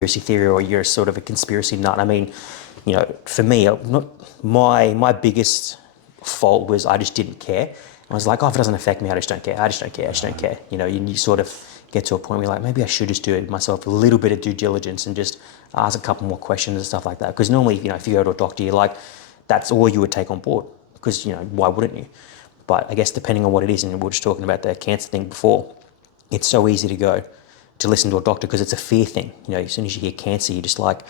conspiracy theory or you're sort of a conspiracy nut. I mean, for me, not my biggest fault was I just didn't care. I was like, oh, if it doesn't affect me, I just don't care. I just don't care. I just don't care. You sort of get to a point where you're like, maybe I should just do myself a little bit of due diligence and just ask a couple more questions and stuff like that. Because normally, if you go to a doctor, you're like, that's all you would take on board. Because, why wouldn't you? But I guess depending on what it is, and we were just talking about the cancer thing before, it's so easy to listen to a doctor because it's a fear thing. As soon as you hear cancer, you're just like,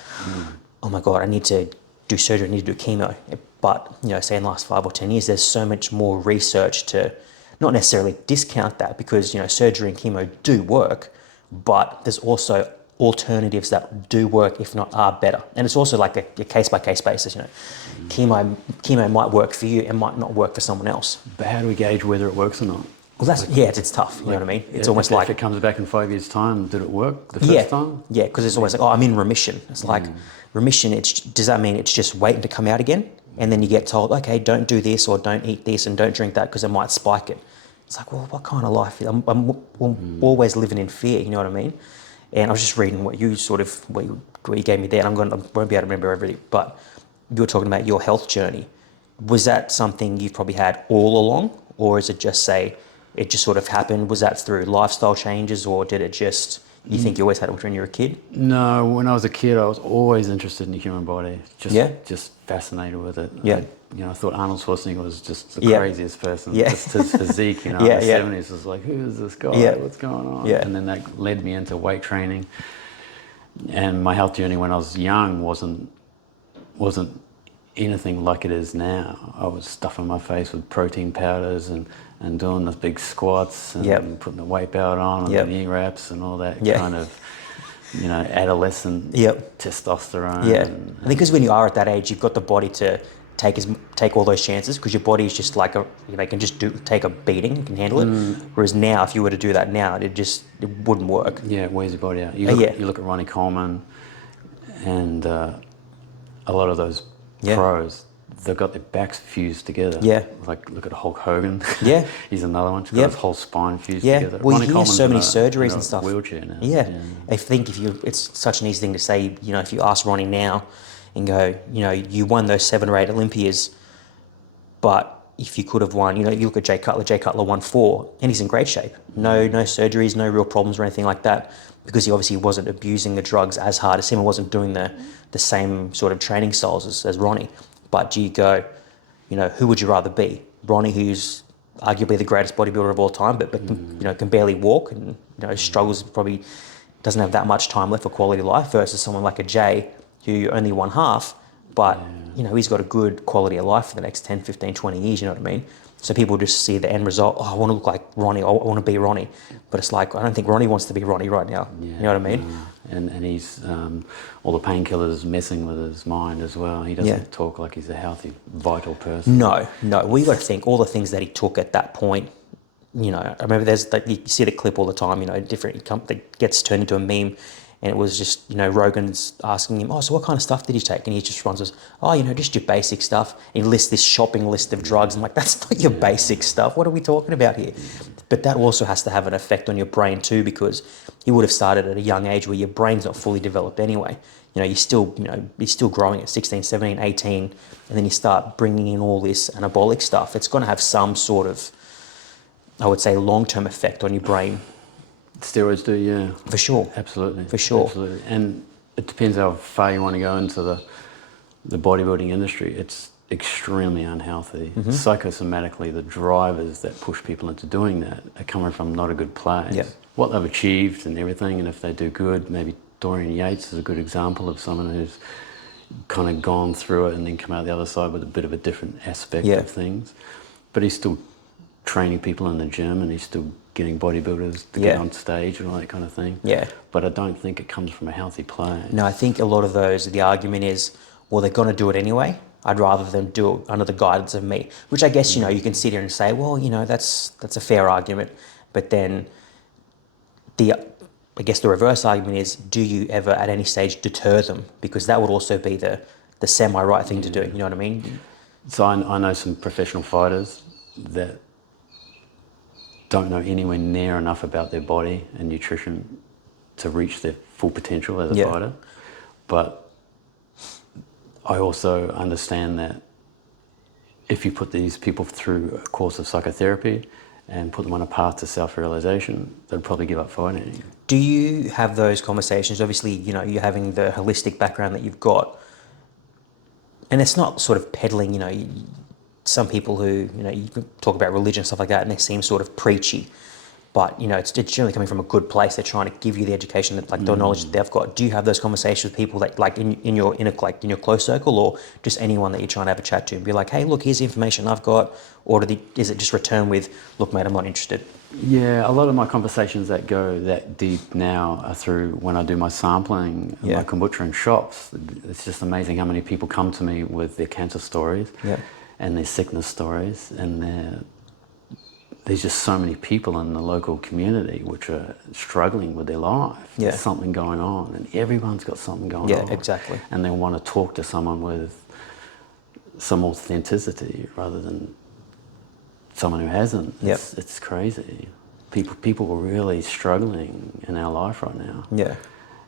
oh my God, I need to do surgery, I need to do chemo. But, say in the last 5 or 10 years, there's so much more research to not necessarily discount that because, surgery and chemo do work, but there's also alternatives that do work, if not are better. And it's also like a case-by-case basis, Chemo might work for you and might not work for someone else. But how do we gauge whether it works or not? Well, it's tough, you know what I mean? It's almost like... If it comes back in 5 years' time, did it work the first time? Yeah, because it's always like, oh, I'm in remission. It's like, remission, does that mean it's just waiting to come out again? And then you get told, okay, don't do this or don't eat this and don't drink that because it might spike it. It's like, well, what kind of life? I'm always living in fear, you know what I mean? And I was just reading what you gave me there, and I won't be able to remember everything, but you were talking about your health journey. Was that something you've probably had all along, or is it just it just sort of happened? Was that through lifestyle changes, or did it just, you think you always had it when you were a kid? No, when I was a kid, I was always interested in the human body. Just fascinated with it. Yeah. I thought Arnold Schwarzenegger was just the craziest person. Yeah. Just his physique, in the 70s was like, who is this guy? Yeah. What's going on? Yeah. And then that led me into weight training. And my health journey when I was young wasn't anything like it is now. I was stuffing my face with protein powders and doing the big squats and putting the weight belt on and the knee wraps and all that kind of, adolescent testosterone. Yeah, I think because when you are at that age, you've got the body to take all those chances because your body is just like can just take a beating, you can handle it. Whereas now, if you were to do that now, it wouldn't work. Yeah, it wears your body out. You look at Ronnie Coleman and a lot of those pros. They've got their backs fused together. Yeah. Like, look at Hulk Hogan. Yeah. He's another one. He's got his whole spine fused together. Well, you hear so many surgeries and stuff. Wheelchair now. Yeah. I think it's such an easy thing to say, if you ask Ronnie now and go, you won those 7 or 8 Olympias, but if you could have won, you look at Jay Cutler won 4 and he's in great shape. No surgeries, no real problems or anything like that because he obviously wasn't abusing the drugs as hard as him and wasn't doing the same sort of training styles as Ronnie. But do you go, who would you rather be? Ronnie, who's arguably the greatest bodybuilder of all time, but can barely walk and struggles, probably doesn't have that much time left for quality of life, versus someone like a Jay who only won half, but he's got a good quality of life for the next 10, 15, 20 years, you know what I mean? So people just see the end result, oh, I want to look like Ronnie, I want to be Ronnie. But it's like, I don't think Ronnie wants to be Ronnie right now, you know what I mean? And he's, all the painkillers messing with his mind as well. He doesn't talk like he's a healthy, vital person. No. Well, you got to think all the things that he took at that point. I remember you see the clip all the time. That gets turned into a meme, and it was just Rogan's asking him, oh, so what kind of stuff did you take? And he just runs us, oh, just your basic stuff. And he lists this shopping list of drugs. I'm like, that's not your basic stuff. What are we talking about here? But that also has to have an effect on your brain too, because he would have started at a young age where your brain's not fully developed anyway. You're still growing at 16, 17, 18, and then you start bringing in all this anabolic stuff. It's going to have some sort of, I would say, long-term effect on your brain. Steroids do, yeah. For sure. Absolutely. For sure. Absolutely. And it depends how far you want to go into the bodybuilding industry. It's extremely unhealthy. Psychosomatically, the drivers that push people into doing that are coming from not a good place. Yep. What they've achieved and everything, and if they do good, maybe Dorian Yates is a good example of someone who's kind of gone through it and then come out the other side with a bit of a different aspect of things. But he's still training people in the gym and he's still getting bodybuilders to get on stage and all that kind of thing. Yeah. But I don't think it comes from a healthy place. No, I think a lot of those, the argument is, well, they're going to do it anyway. I'd rather them do it under the guidance of me, which I guess, you can sit here and say, well, that's a fair argument. But then I guess the reverse argument is, do you ever at any stage deter them? Because that would also be the semi-right thing to do, you know what I mean? So I know some professional fighters that don't know anywhere near enough about their body and nutrition to reach their full potential as a Yeah. fighter. But I also understand that if you put these people through a course of psychotherapy and put them on a path to self-realization, they'd probably give up fighting. Do you have those conversations? Obviously, you know, you're having the holistic background that you've got, and it's not sort of peddling, you know, some people who, you know, you can talk about religion and stuff like that, and they seem sort of preachy, but, you know, it's generally coming from a good place. They're trying to give you the education that, like, the knowledge that they've got. Do you have those conversations with people that, like, in your close circle, or just anyone that you're trying to have a chat to and be like, hey, look, here's the information I've got, or is it just return with, look, mate, I'm not interested? Yeah, a lot of my conversations that go that deep now are through when I do my sampling and my kombucha in shops. It's just amazing how many people come to me with their cancer stories and their sickness stories, and there's just so many people in the local community which are struggling with their life. Yeah. There's something going on, and everyone's got something going on. Yeah, exactly. And they want to talk to someone with some authenticity rather than someone who hasn't. It's crazy. People are really struggling in our life right now. Yeah.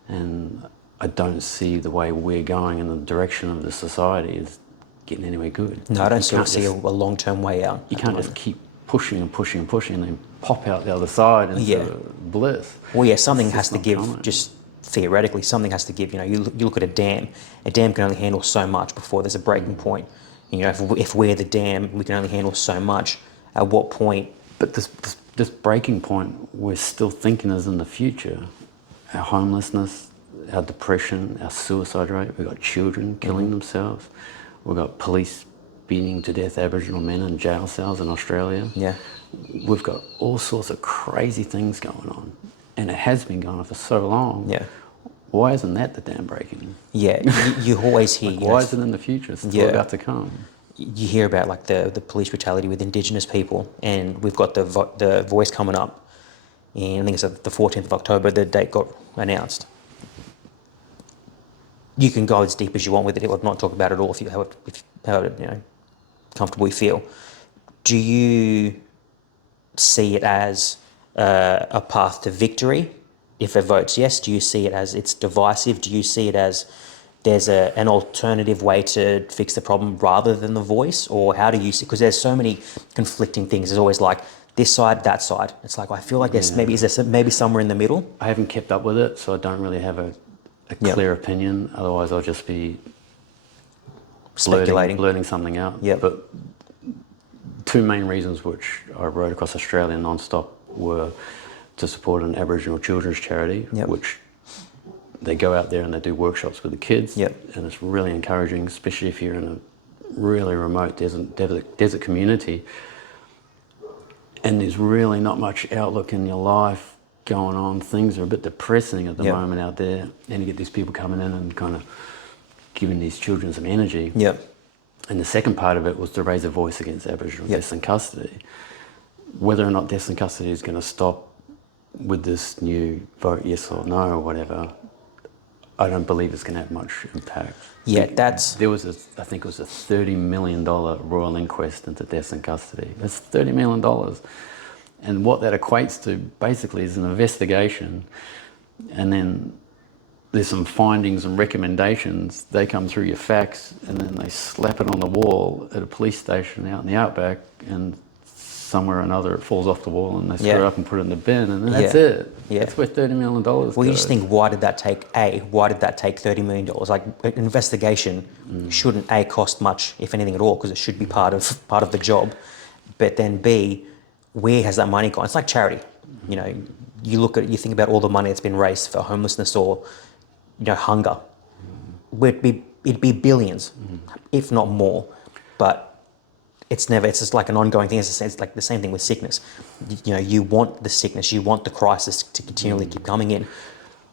And I don't see the way we're going in the direction of the society is getting anywhere good. No, I don't sort of see a long-term way out. You can't just keep pushing and pushing and pushing and then pop out the other side into bliss. Well, yeah, something has to give, just theoretically, something has to give. You know, you look at a dam can only handle so much before there's a breaking point. You know, if we're the dam, we can only handle so much. At what point? But this breaking point, we're still thinking is in the future. Our homelessness, our depression, our suicide rate, we've got children killing themselves, we've got police beating to death Aboriginal men in jail cells in Australia. Yeah. We've got all sorts of crazy things going on, and it has been going on for so long. Yeah. Why isn't that the dam breaking? Yeah, you always hear... Like, why is it in the future? It's still about to come. You hear about, like, the police brutality with Indigenous people, and we've got the voice coming up, and I think it's the 14th of October, the date got announced. You can go as deep as you want with it, or not talk about it at all if you know, comfortable you feel. Do you see it as a path to victory if it votes yes? Do you see it as it's divisive? Do you see it as there's an alternative way to fix the problem rather than the voice? Or how do you see, because there's so many conflicting things. There's always like this side, that side. It's like, I feel like there's maybe somewhere in the middle? I haven't kept up with it, so I don't really have a clear opinion. Otherwise I'll just be blurting something out. But two main reasons which I rode across Australia non-stop were to support an Aboriginal children's charity, which they go out there and they do workshops with the kids, and it's really encouraging, especially if you're in a really remote desert community and there's really not much outlook in your life going on. Things are a bit depressing at the moment out there, and you get these people coming in and kind of giving these children some energy. And the second part of it was to raise a voice against Aboriginal deaths in custody. Whether or not deaths in custody is going to stop with this new vote yes or no or whatever, I don't believe it's going to have much impact. There was I think it was a $30 million royal inquest into deaths in custody. That's $30 million. And what that equates to basically is an investigation, and then there's some findings and recommendations. They come through your fax, and then they slap it on the wall at a police station out in the outback, and somewhere or another it falls off the wall and they throw it up and put it in the bin, and then that's it. That's where $30 million goes. Well, you just think, why did that take $30 million? Like, an investigation shouldn't cost much, if anything at all, because it should be part of the job. But then B, where has that money gone? It's like charity. You know, you think about all the money that's been raised for homelessness or, you know, hunger. It'd be billions, if not more. But it's just like an ongoing thing. It's like the same thing with sickness. You know, you want the sickness, you want the crisis to continually keep coming in.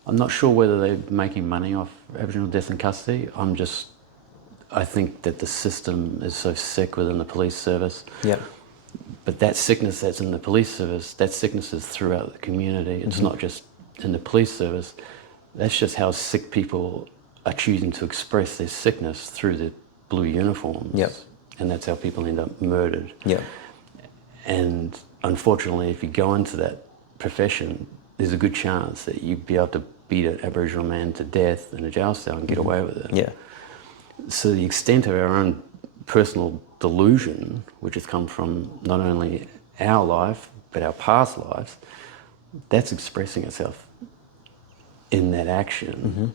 I'm not sure whether they're making money off Aboriginal death in custody. I think that the system is so sick within the police service. But that sickness that's in the police service, that sickness is throughout the community. It's not just in the police service. That's just how sick people are choosing to express their sickness through the blue uniforms. And that's how people end up murdered. And unfortunately, if you go into that profession, there's a good chance that you'd be able to beat an Aboriginal man to death in a jail cell and get away with it. Yeah. So the extent of our own personal delusion, which has come from not only our life, but our past lives, that's expressing itself in that action,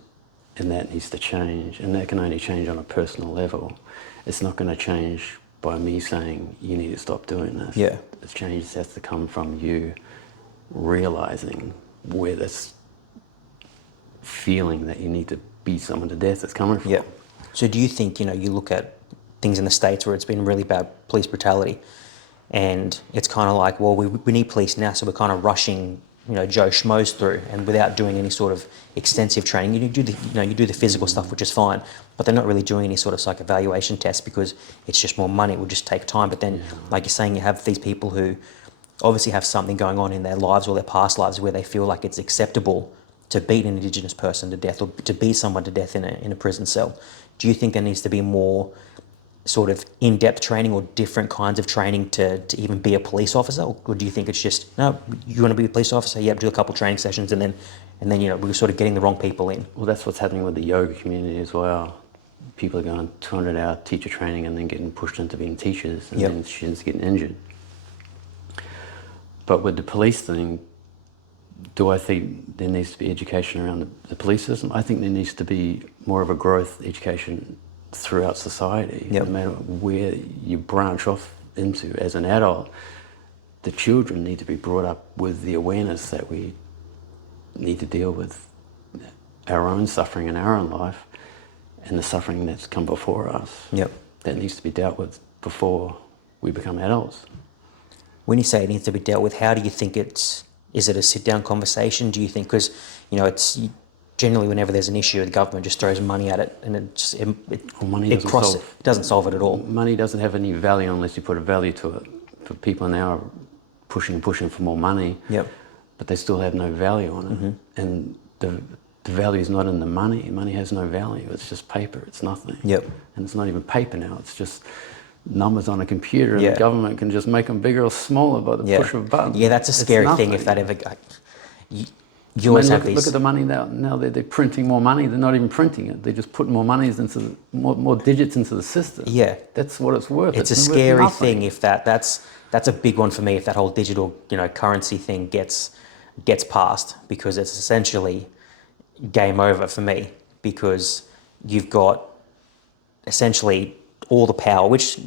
and that needs to change, and that can only change on a personal level. It's not going to change by me saying, you need to stop doing this. Yeah. The change has to come from you realizing where this feeling that you need to beat someone to death is coming from. Yeah. So do you think, you look at things in the States where it's been really bad police brutality, and it's kind of like, well, we need police now, so we're kind of rushing, Joe Schmoes through, and without doing any sort of extensive training. You do the physical stuff, which is fine, but they're not really doing any sort of psych evaluation tests because it's just more money. It will just take time. But then, like you're saying, you have these people who obviously have something going on in their lives or their past lives where they feel like it's acceptable to beat an Indigenous person to death or to beat someone to death in a prison cell. Do you think there needs to be more sort of in-depth training or different kinds of training to even be a police officer? Or do you think it's just, no, you want to be a police officer? Yeah, do a couple of training sessions and then we're sort of getting the wrong people in. Well, that's what's happening with the yoga community as well. People are going 200-hour teacher training and then getting pushed into being teachers and then students getting injured. But with the police thing, do I think there needs to be education around the police system? I think there needs to be more of a growth education throughout society, no matter where you branch off into as an adult. The children need to be brought up with the awareness that we need to deal with our own suffering in our own life and the suffering that's come before us. That needs to be dealt with before we become adults. When you say it needs to be dealt with, how do you think is it a sit-down conversation? Do you think, because, it's generally whenever there's an issue, the government just throws money at it and it doesn't solve it at all. Money doesn't have any value unless you put a value to it. For people now are pushing for more money, but they still have no value on it. And the value is not in the money. Money has no value. It's just paper. It's nothing. And it's not even paper now. It's just numbers on a computer, and the government can just make them bigger or smaller by the push of a button. Yeah, that's a scary thing if that ever... You always have these... Look at the money now. Now they're printing more money. They're not even printing it. They're just putting more monies into more digits into the system. Yeah, that's what it's worth. It's a scary thing if that's a big one for me. If that whole digital currency thing gets passed, because it's essentially game over for me, because you've got essentially all the power, which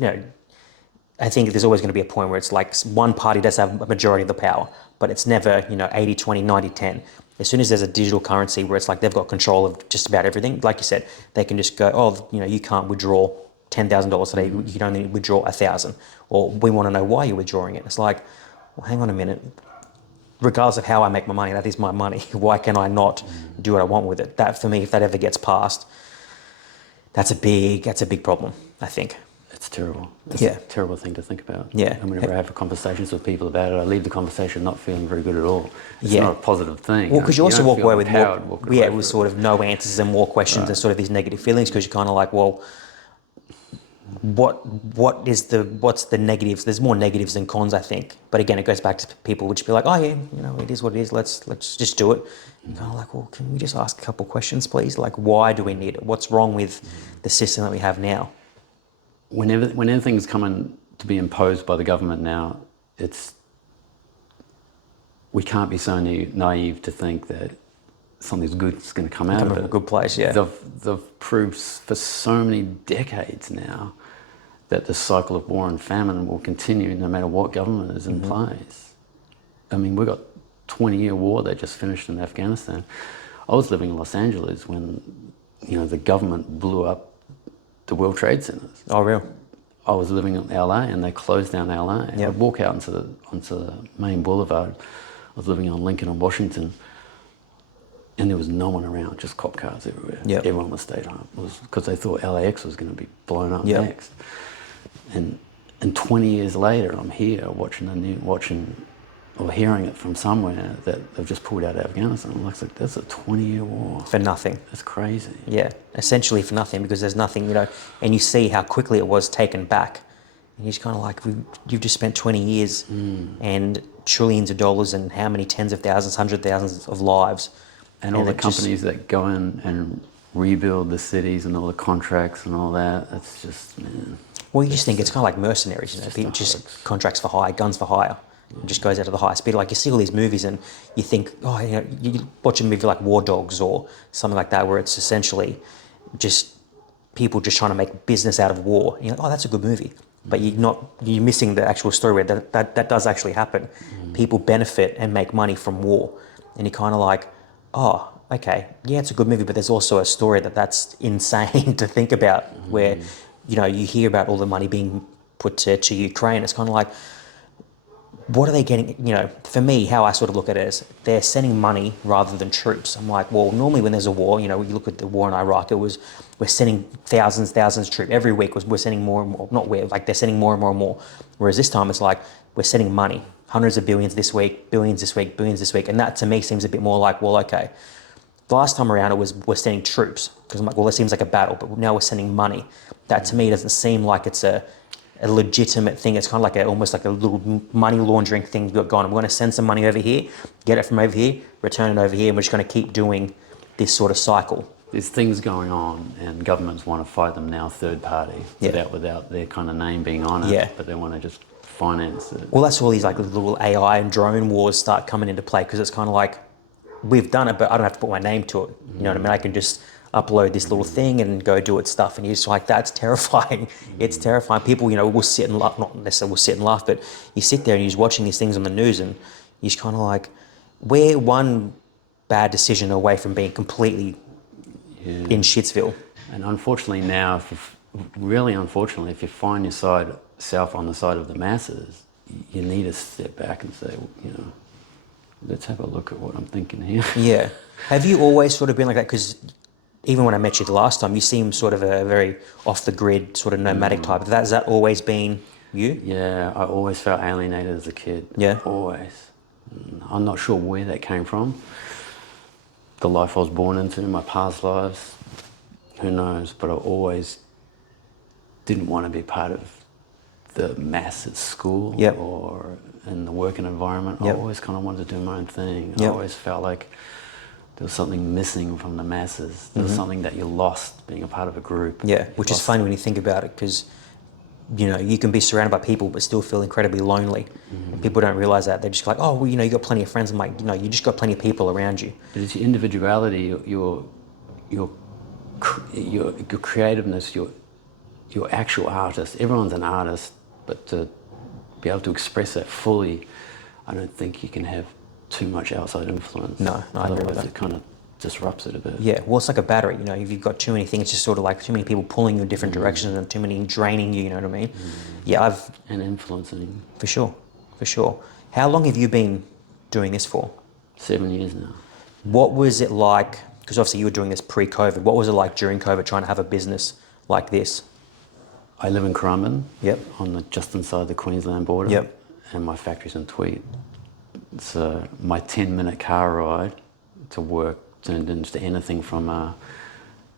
I think there's always going to be a point where it's like one party does have a majority of the power, but it's never 80-20, 90-10. As soon as there's a digital currency where it's like they've got control of just about everything, like you said, they can just go, you can't withdraw $10,000 today, you can only withdraw 1,000, or we want to know why you're withdrawing it. It's like, well, hang on a minute. Regardless of how I make my money, that is my money. Why can I not do what I want with it? That, for me, if that ever gets passed, that's a big problem, I think. It's terrible. It's a terrible thing to think about. And whenever I have conversations with people about it, I leave the conversation not feeling very good at all. It's not a positive thing. Well, because you also walk away with with sort of no answers and more questions and sort of these negative feelings, because you're kind of like, well, what's the negatives? There's more negatives than cons, I think. But again, it goes back to people which be like, oh yeah, it is what it is. Let's just do it. You're kind of like, well, can we just ask a couple questions, please? Like, why do we need it? What's wrong with the system that we have now? When anything's coming to be imposed by the government now, we can't be so naive to think that something's good is going to come out of it. A good place, yeah. They've proved for so many decades now that the cycle of war and famine will continue no matter what government is in place. I mean, we've got 20-year war that just finished in Afghanistan. I was living in Los Angeles when the government blew up the World Trade Centers. Oh, real? I was living in LA and they closed down LA. I'd walk out onto the main boulevard. I was living on Lincoln and Washington, and there was no one around, just cop cars everywhere. Everyone was stayed home. It was because they thought LAX was going to be blown up next. And 20 years later, I'm here watching or hearing it from somewhere that they've just pulled out of Afghanistan. I'm like, that's a 20-year war. For nothing. That's crazy. Yeah, essentially for nothing, because there's nothing, and you see how quickly it was taken back. And you're just kind of like, you've just spent 20 years and trillions of dollars and how many tens of thousands, hundred thousands of lives. And all the companies that go in and rebuild the cities and all the contracts and all that, it's just, man. Well, you just think it's kind of like mercenaries, people just contracts for hire, guns for hire. It just goes out to the highest bidder. Like you see all these movies and you think, oh, you watch a movie like War Dogs or something like that where it's essentially just people just trying to make business out of war. And you're like, oh, that's a good movie. But you're missing the actual story where that does actually happen. People benefit and make money from war. And you're kind of like, oh, okay, yeah, it's a good movie, but there's also a story that's insane to think about where, you hear about all the money being put to Ukraine. It's kind of like, what are they getting? For me, how I sort of look at it is they're sending money rather than troops. I'm like, well, normally when there's a war, you look at the war in Iraq, we're sending thousands of troops. Every week we're sending more and more, they're sending more and more and more. Whereas this time it's like, we're sending money, hundreds of billions this week, billions this week, billions this week. And that to me seems a bit more like, well, okay. The last time around we're sending troops because I'm like, well, it seems like a battle, but now we're sending money. That to me doesn't seem like it's a legitimate thing. It's kind of like almost like a little money laundering thing we've got going. I'm going to send some money over here, get it from over here, return it over here, and we're just going to keep doing this sort of cycle. There's things going on, and governments want to fight them now third party without their kind of name being on it, but they want to just finance it. Well, that's all these like little AI and drone wars start coming into play because it's kind of like, we've done it, but I don't have to put my name to it. You know what I mean? I can just upload this little thing and go do its stuff. And you're just like, that's terrifying. It's terrifying. People, will sit and laugh, not necessarily will sit and laugh, but you sit there and you're just watching these things on the news and you're just kind of like, we're one bad decision away from being completely in Shitsville. And unfortunately now, really unfortunately, if you find yourself on the side of the masses, you need to step back and say, let's have a look at what I'm thinking here. Yeah. Have you always sort of been like that? Because even when I met you the last time, you seem sort of a very off-the-grid, sort of nomadic type. Has that always been you? Yeah, I always felt alienated as a kid. Yeah? Always. I'm not sure where that came from. The life I was born into, my past lives, who knows? But I always didn't want to be part of the mass at school or in the working environment. I always kind of wanted to do my own thing. I always felt like there was something missing from the masses. There was something that you lost being a part of a group. Yeah, which is funny when you think about it because, you can be surrounded by people but still feel incredibly lonely. And people don't realise that. They're just like, oh, well, you got plenty of friends. I'm like, you just got plenty of people around you. But it's your individuality, your creativeness, your actual artist. Everyone's an artist, but to be able to express that fully, I don't think you can have too much outside influence. No, I agree with that. It kind of disrupts it a bit. Yeah, well, it's like a battery. If you've got too many things, it's just sort of like too many people pulling you in different directions and too many draining you. You know what I mean? Yeah, and influencing. For sure. How long have you been doing this for? 7 years now. What was it like? Because obviously you were doing this pre-COVID. What was it like during COVID trying to have a business like this? I live in Currumbin. Yep. Just inside the Queensland border. Yep. And my factory's in Tweed. So my 10-minute car ride to work turned into anything from a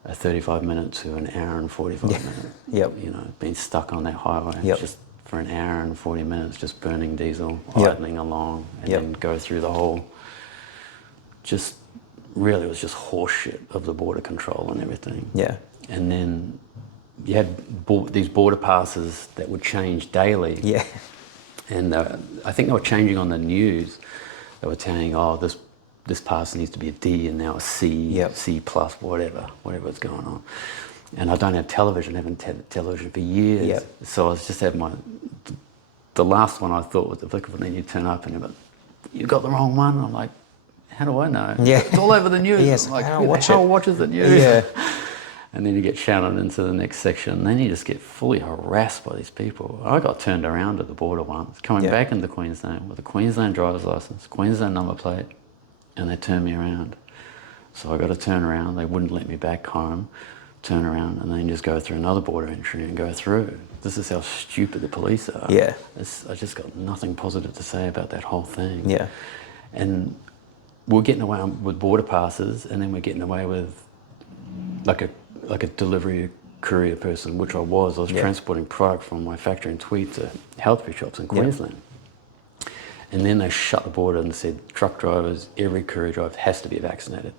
35-minute to an hour and 45 minutes. Yep. Being stuck on that highway just for an hour and 40 minutes, just burning diesel, Yep. idling along, and then go through the whole. Just really, it was just horse shit of the border control and everything. Yeah. And then you had these border passes that would change daily. Yeah. And I think they were changing on the news. They were saying, oh, this pass needs to be a D and now a C, C plus, whatever's going on. And I don't have television. I haven't had television for years. Yep. So I was just having the last one I thought was applicable. And then you turn up and you're like, you got the wrong one. And I'm like, how do I know? Yeah. It's all over the news. Yes, I'm like, how watches the news? Yeah. And then you get shouted into the next section, and then you just get fully harassed by these people. I got turned around at the border once, coming back into Queensland with a Queensland driver's license, Queensland number plate, and they turned me around. So I got to turn around. They wouldn't let me back home, turn around, and then just go through another border entry and go through. This is how stupid the police are. Yeah. I just got nothing positive to say about that whole thing. Yeah. And we're getting away with border passes, and then we're getting away with like a delivery courier person, which I was. I was transporting product from my factory in Tweed to health food shops in Queensland. And then they shut the border and said, truck drivers, every courier driver has to be vaccinated.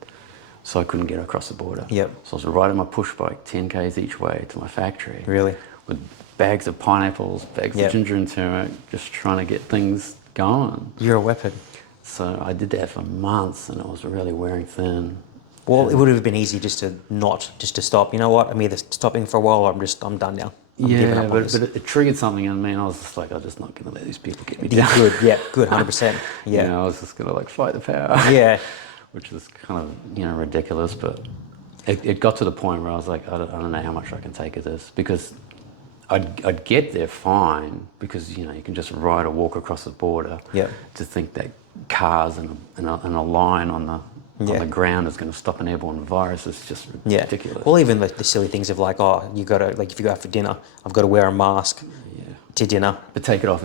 So I couldn't get across the border. Yep. So I was riding my push bike 10 k's each way to my factory. Really? With bags of pineapples, bags Yep. of ginger and turmeric, just trying to get things going. You're a weapon. So I did that for months, and I was really wearing thin. Well, it would have been easy just to stop. You know what? I'm either stopping for a while or I'm done now. I'm giving up on but this. it triggered something in me, and I was just like, I'm just not going to let these people get me Yeah, down. good, yeah, good, 100%. Yeah. You know, I was just going to like fight the power. Yeah. Which is kind of, you know, ridiculous, but it got to the point where I was like, I don't know how much I can take of this, because I'd get there fine, because, you know, you can just ride or walk across the border. Yep. To think that cars and a line on the ground is going to stop an airborne virus is just ridiculous. Well, even the silly things of like, oh, you got to, like, if you go out for dinner, I've got to wear a mask to dinner. But take it off.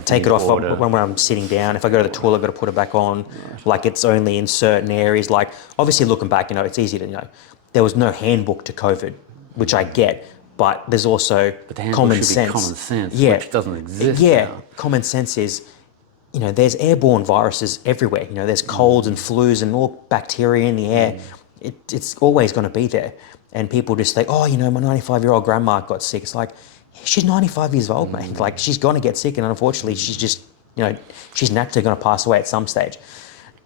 When I'm sitting down. If I go to the toilet, I've got to put it back on. Right. Like, it's only in certain areas. Like, obviously, looking back, you know, it's easy to, you know, there was no handbook to COVID, which I get, but there's also common sense. Common sense, which doesn't exist now. Common sense is, you know, there's airborne viruses everywhere. You know, there's colds and flus and all bacteria in the air. It's always going to be there. And people just think, oh, you know, my 95-year-old grandma got sick. It's like, she's 95 years old, mate. Like, she's going to get sick, and unfortunately, she's just, you know, she's naturally going to pass away at some stage.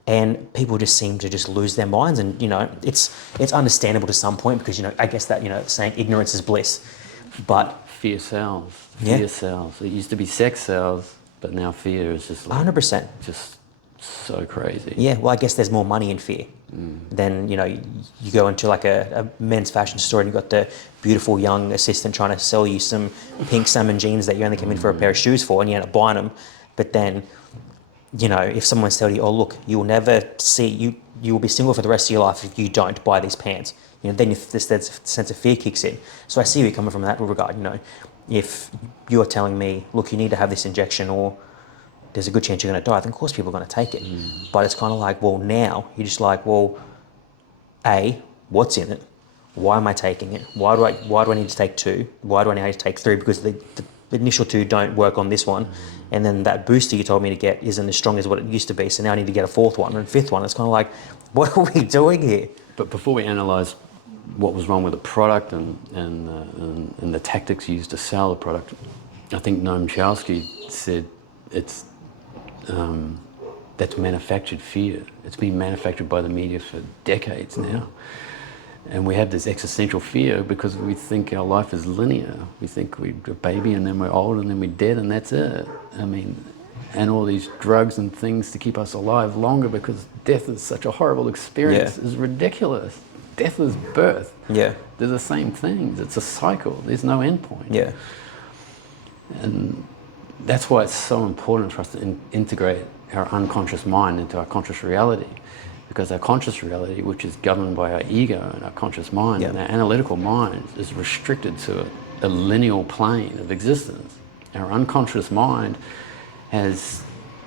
And people just seem to just lose their minds. And, you know, it's understandable to some point, because, you know, I guess that, you know, saying ignorance is bliss. But fear sells. Fear sells. It used to be sex sells, but now fear is just like 100%. Just so crazy. Yeah, well, I guess there's more money in fear. Then, you know, you go into like a men's fashion store and you've got the beautiful young assistant trying to sell you some pink salmon jeans that you only came in for a pair of shoes for, and you end up buying them. But then, you know, if someone's telling you, oh, look, you'll never see, you will be single for the rest of your life if you don't buy these pants, you know, then this sense of fear kicks in. So I see where you're coming from in that regard. You know, if you're telling me, look, you need to have this injection, or there's a good chance you're going to die, then of course people are going to take it. But it's kind of like, well, now you're just like, well, A, what's in it? Why am I taking it? Why do I need to take 2? Why do I need to take 3? Because the initial 2 don't work on this one. And then that booster you told me to get isn't as strong as what it used to be. So now I need to get a 4th one and 5th one. It's kind of like, what are we doing here? But before we analyse what was wrong with the product and the tactics used to sell the product, I think Noam Chomsky said that's manufactured fear. It's been manufactured by the media for decades now. And we have this existential fear because we think our life is linear. We think we're a baby and then we're old and then we're dead and that's it. I mean, and all these drugs and things to keep us alive longer, because death is such a horrible experience, is ridiculous. Death is birth. Yeah. They're the same things. It's a cycle. There's no end point. Yeah. And that's why it's so important for us to integrate our unconscious mind into our conscious reality. Because our conscious reality, which is governed by our ego and our conscious mind, and our analytical mind, is restricted to a lineal plane of existence. Our unconscious mind has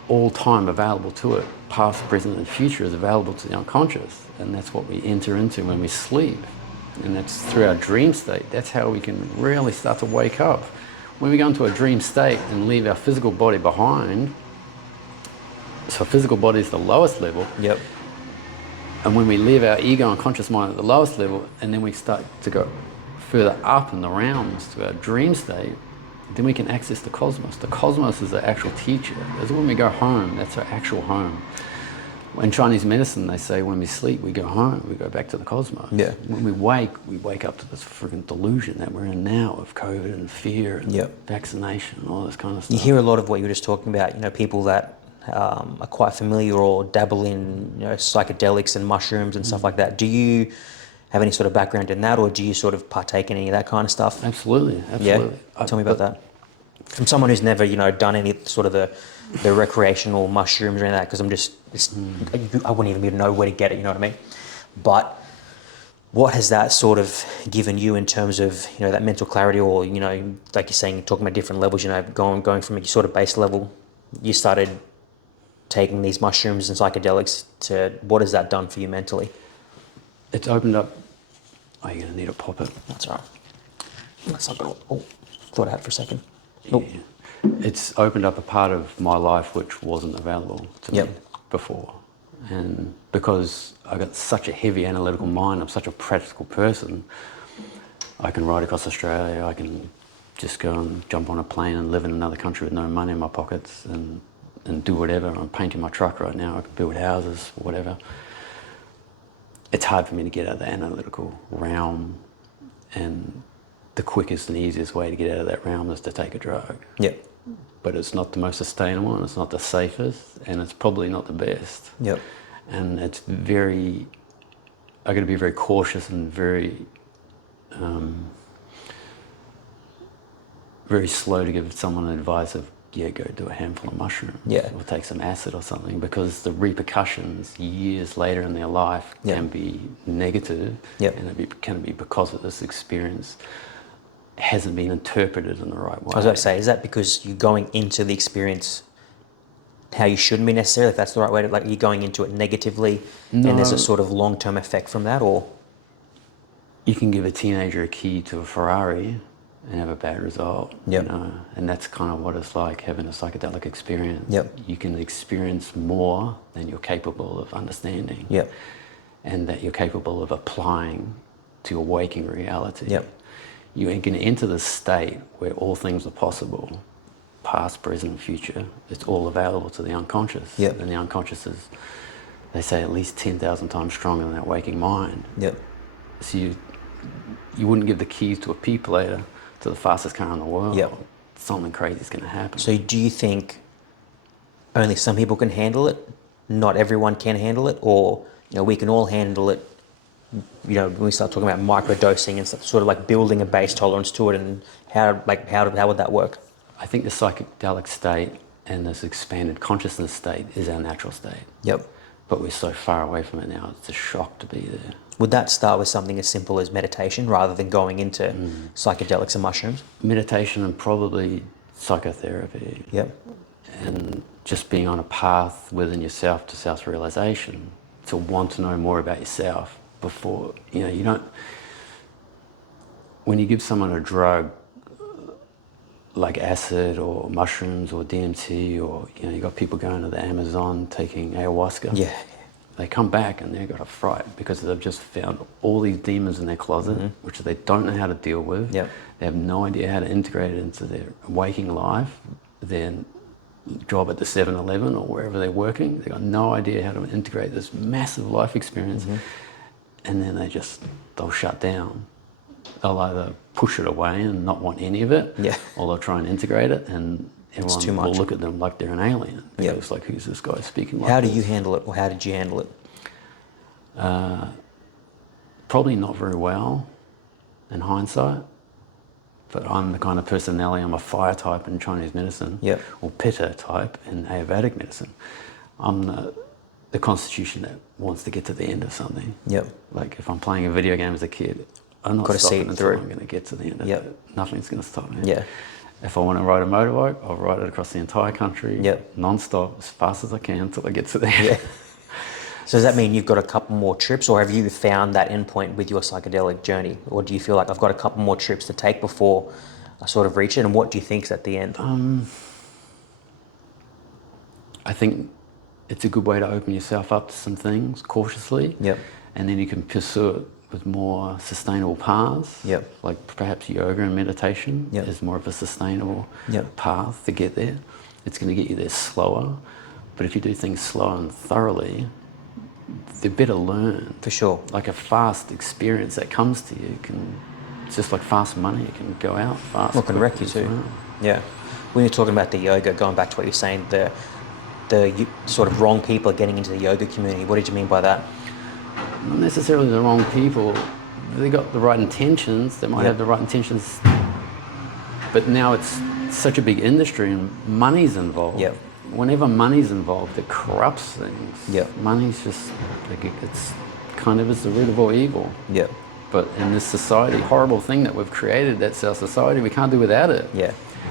all time available to it. Past, present, and future is available to the unconscious. And that's what we enter into when we sleep. And that's through our dream state. That's how we can really start to wake up. When we go into a dream state and leave our physical body behind, so physical body is the lowest level. Yep. And when we leave our ego and conscious mind at the lowest level, and then we start to go further up in the realms to our dream state, then we can access the cosmos. The cosmos is the actual teacher. That's when we go home, that's our actual home. In Chinese medicine, they say when we sleep, we go home, we go back to the cosmos. Yeah. When we wake up to this freaking delusion that we're in now of COVID and fear and vaccination and all this kind of stuff. You hear a lot of what you were just talking about, you know, people that are quite familiar or dabble in, you know, psychedelics and mushrooms and stuff like that. Do you have any sort of background in that, or do you sort of partake in any of that kind of stuff? Absolutely. Yeah? Tell me about that. From someone who's never, you know, done any sort of the recreational mushrooms or any of that, because I'm just I wouldn't even know where to get it, you know what I mean? But what has that sort of given you in terms of, you know, that mental clarity, or, you know, like you're saying, talking about different levels, you know, going from a sort of base level, you started taking these mushrooms and psychedelics, to what has that done for you mentally? It's opened up. Oh, you're going to need a pop it. That's all right. That's not gonna, thought I had for a second. Yeah. it's opened up a part of my life which wasn't available to Yep. me before. And because I got such a heavy analytical mind, I'm such a practical person, I can ride across Australia, I can just go and jump on a plane and live in another country with no money in my pockets and do whatever. I'm painting my truck right now, I can build houses, whatever. It's hard for me to get out of the analytical realm, and the quickest and easiest way to get out of that realm is to take a drug. Yep. But it's not the most sustainable, and it's not the safest, and it's probably not the best. Yep. And it's very, I got to be very cautious and very slow to give someone advice of, go do a handful of mushrooms, or take some acid or something, because the repercussions years later in their life can be negative, and it can be because of this experience hasn't been interpreted in the right way. I was about to say, is that because you're going into the experience how you shouldn't be necessarily, if that's the right way to, like, you're going into it negatively, and there's a sort of long-term effect from that, or? You can give a teenager a key to a Ferrari and have a bad result, you know, and that's kind of what it's like having a psychedelic experience. You can experience more than you're capable of understanding, and that you're capable of applying to your waking reality. You can enter the state where all things are possible, past, present, future. It's all available to the unconscious, and the unconscious is, they say, at least 10,000 times stronger than that waking mind. So you wouldn't give the keys to a P plater to the fastest car in the world. Something crazy is going to happen. So do you think only some people can handle it? Not everyone can handle it? Or, you know, we can all handle it, you know, when we start talking about microdosing and stuff, sort of like building a base tolerance to it, and how would that work? I think the psychedelic state and this expanded consciousness state is our natural state. But we're so far away from it now, it's a shock to be there. Would that start with something as simple as meditation rather than going into psychedelics and mushrooms? Meditation and probably psychotherapy. And just being on a path within yourself to self-realization, to want to know more about yourself before, you know, you don't, when you give someone a drug like acid or mushrooms or DMT, or, you know, you got people going to the Amazon taking ayahuasca. They come back and they've got a fright because they've just found all these demons in their closet, which they don't know how to deal with. They have no idea how to integrate it into their waking life, their job at the 7-Eleven or wherever they're working. They've got no idea how to integrate this massive life experience. And then they'll shut down. They'll either push it away and not want any of it, or they'll try and integrate it, and everyone will look at them like they're an alien. It's like, who's this guy speaking like this? How do you handle it, or how did you handle it? Probably not very well in hindsight, but I'm the kind of personality, I'm a fire type in Chinese medicine, or pitta type in Ayurvedic medicine. I'm the constitution that wants to get to the end of something. Like if I'm playing a video game as a kid, I'm not stopping until I'm going to get to the end of it. Nothing's going to stop me. If I want to ride a motorbike, I'll ride it across the entire country, non-stop, as fast as I can until I get to the end. So does that mean you've got a couple more trips, or have you found that endpoint with your psychedelic journey? Or do you feel like I've got a couple more trips to take before I sort of reach it? And what do you think's at the end? I think it's a good way to open yourself up to some things cautiously. And then you can pursue it with more sustainable paths. Like perhaps yoga and meditation is more of a sustainable path to get there. It's going to get you there slower. But if you do things slow and thoroughly, they're better learned. For sure. Like a fast experience that comes to you it's just like fast money. It can go out fast. Well, it can wreck you too. When you're talking about the yoga, going back to what you're saying, the sort of wrong people are getting into the yoga community. What did you mean by that? Not necessarily the wrong people. They got the right intentions. They might have the right intentions, but now it's such a big industry and money's involved. Whenever money's involved, it corrupts things. Money's just like it's kind of is the root of all evil. But in this society, horrible thing that we've created, that's our society. We can't do without it.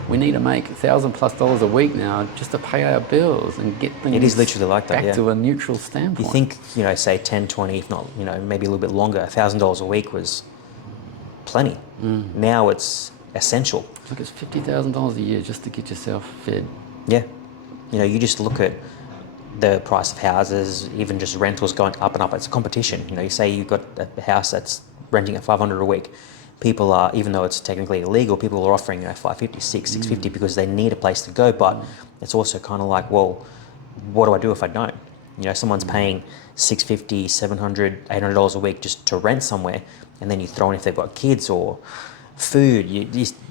We need to make $1,000+ a week now just to pay our bills and get things. It is literally like that. Back to a neutral standpoint. You think, you know, say 10, 20, if not, you know, maybe a little bit longer, $1,000 a week was plenty. Now it's essential. It's like it's $50,000 a year just to get yourself fed. Yeah. You know, you just look at the price of houses, even just rentals going up and up. It's a competition. You know, you say you've got a house that's renting at $500 a week. People are, even though it's technically illegal, people are offering, you know, $550, $650 because they need a place to go. But it's also kind of like, well, what do I do if I don't? You know, someone's paying $650, $700, $800 a week just to rent somewhere, and then you throw in if they've got kids or food.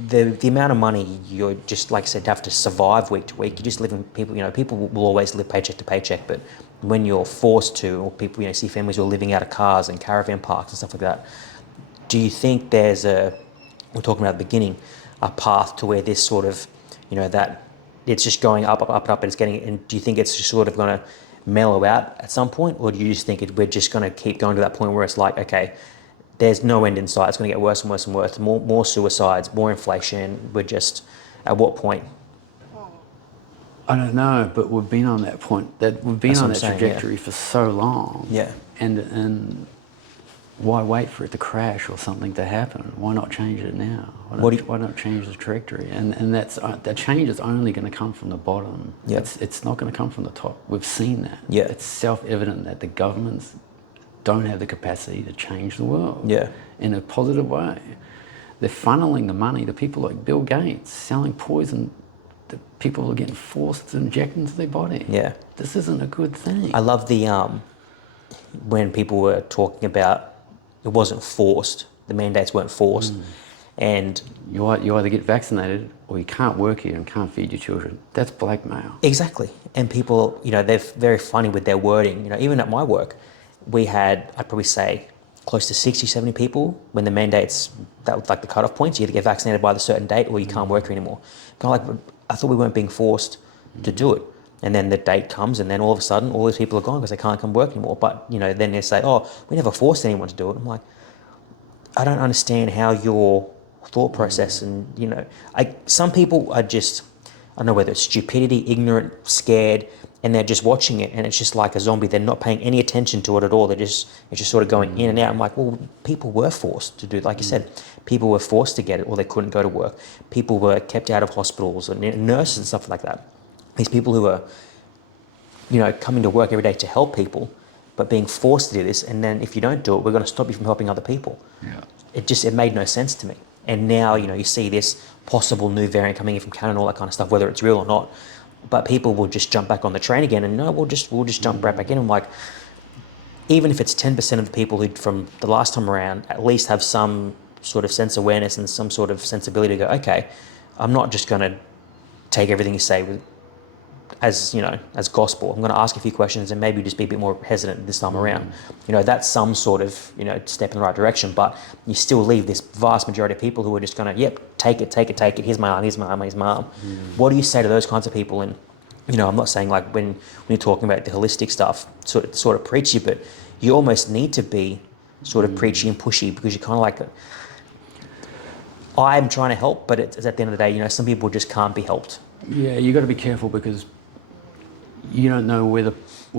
The amount of money you're just, like I said, have to survive week to week. You just live in people. You know, people will always live paycheck to paycheck, but when you're forced to, or people, you know, see families who are living out of cars and caravan parks and stuff like that. Do you think there's we're talking about at the beginning, a path to where this sort of, you know, that it's just going up, up, up, and up, and it's getting, and do you think it's just sort of going to mellow out at some point, or do you just think we're just going to keep going to that point where it's like, okay, there's no end in sight, it's going to get worse and worse and worse, more suicides, more inflation, we're just, at what point? I don't know, but we've been on that point, that we've been on that trajectory for so long. Yeah. And why wait for it to crash or something to happen? Why not change it now? Why not change the trajectory? And that change is only going to come from the bottom. Yeah. It's not going to come from the top. We've seen that. Yeah. It's self-evident that the governments don't have the capacity to change the world in a positive way. They're funneling the money to people like Bill Gates, selling poison that people are getting forced to inject into their body. Yeah. This isn't a good thing. I love the, when people were talking about it wasn't forced, the mandates weren't forced, and you either get vaccinated or you can't work here and can't feed your children. That's blackmail. Exactly. And people, you know, they're very funny with their wording. You know, even at my work, we had, I'd probably say, close to 60, 70 people when the mandates, that was like the cutoff points, you either get vaccinated by the certain date or you can't work here anymore. Kind of like, I thought we weren't being forced to do it. And then the date comes, and then all of a sudden, all these people are gone because they can't come work anymore. But, you know, then they say, oh, we never forced anyone to do it. I'm like, I don't understand how your thought process and, you know, some people are just, I don't know whether it's stupidity, ignorant, scared, and they're just watching it, and it's just like a zombie. They're not paying any attention to it at all. It's just sort of going in and out. I'm like, well, people were forced to do it. Like you said, people were forced to get it, or they couldn't go to work. People were kept out of hospitals, and nurses and stuff like that. These people who are, you know, coming to work every day to help people, but being forced to do this, and then if you don't do it, we're going to stop you from helping other people. Yeah. It made no sense to me. And now, you know, you see this possible new variant coming in from Canada and all that kind of stuff, whether it's real or not. But people will just jump back on the train again, and no, we'll just jump right back in. I'm like, even if it's 10% of the people who from the last time around at least have some sort of sense awareness and some sort of sensibility to go, okay, I'm not just going to take everything you say as, you know, as gospel. I'm going to ask a few questions and maybe just be a bit more hesitant this time around. You know, that's some sort of, you know, step in the right direction, but you still leave this vast majority of people who are just going to, yep, take it. Here's my arm, here's my arm, here's my arm. What do you say to those kinds of people? And, you know, I'm not saying like when you're talking about the holistic stuff, sort of preachy, but you almost need to be sort of preachy and pushy, because you're kind of like, I'm trying to help, but it's at the end of the day, you know, some people just can't be helped. Yeah, you got to be careful, because you don't know where